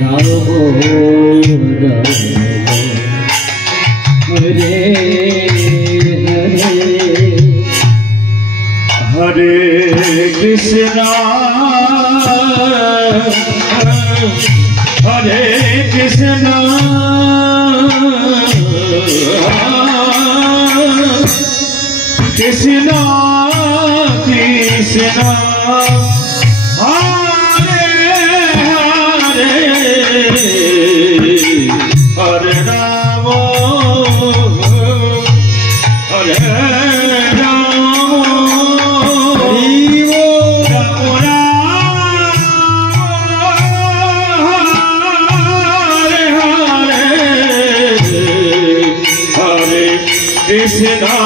রাম রাম হরে হরে হরে কৃষ্ণ হরে কৃষ্ণ কৃষ্ণ কৃষ্ণ হরে হরে হরে রাম হরে Ram Krishna,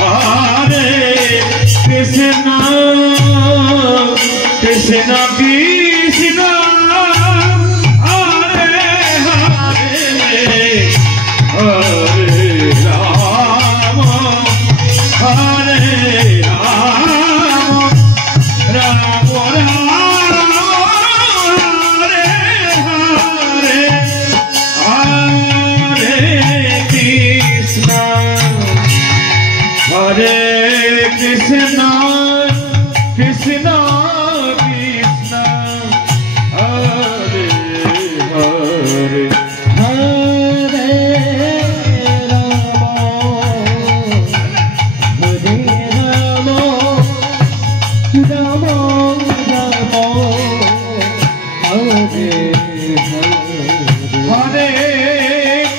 Hare Krishna, Krishna Krishna, Hare Hare, Hare Rama, Hare Rama, Rama Rama, Hare Hare, Hare Krishna, Hare Krishna, Krishna Krishna, Hare Hare, Hare Rama, Rama Rama, Hare Hare, Hare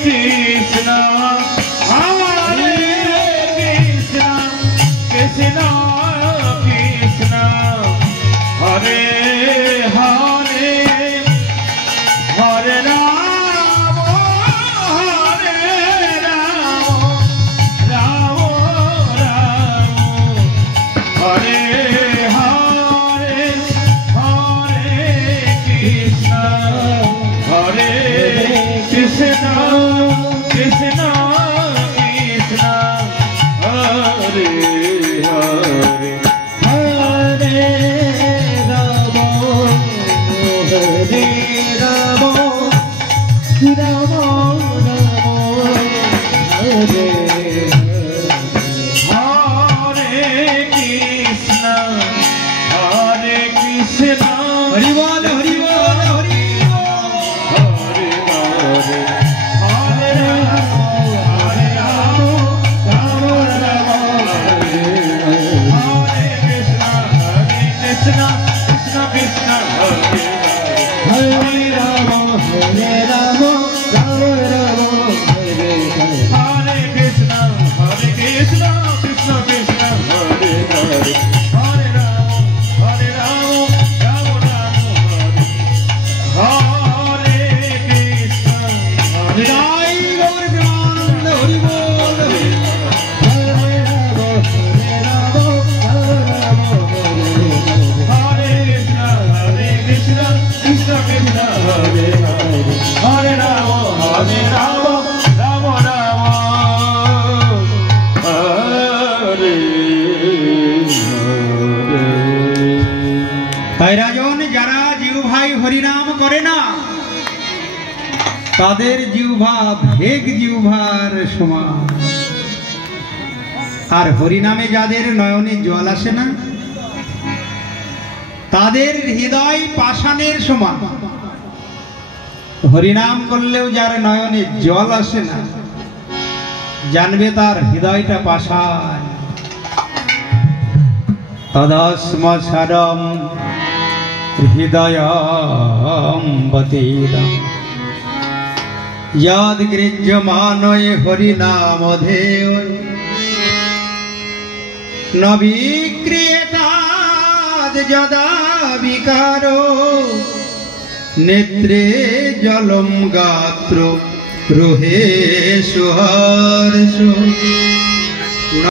Krishna, Hare Krishna, Krishna Krishna, Hare Hare, Hare Rama, Hare Rama, Rama Rama, Hare Hare, Krishna Hari বল হরি বল হরি হরে হরে হরে রাম হরে রাম রাম রাম হরে হরে কৃষ্ণ কৃষ্ণ কৃষ্ণ হরে हरे राम राम राम हरे हरे कृष्ण कृष्ण कृष्ण हरे हरे हरे राम राम राम हरे कृष्ण हरे জয় গৌর প্রেমানন্দ হরি বল हरे राम हरे कृष्ण कृष्ण कृष्ण हरे हरे हरे राम राम राम हरे हरे তাই রাজন যারা জিহ্বাই হরিনাম করে না তাদের জিহ্বা vague জিহ্বার সমান, আর হরিনামে যাদের নয়নে জল আসে না তাদের হৃদয় পাষাণের সমান। হরিনাম করলেও যার নয়নে জল আসে না জানবে তার হৃদয়টা পাষাণ। তদস্ম সারম হৃদয়ম বতীরম যদ গৃহ্যমানয় হরিনামধেয় ন বিক্রিয়েতাদ যদা বিকারো নেত্রে জলম গাত্র রোহে সুহর্ষ।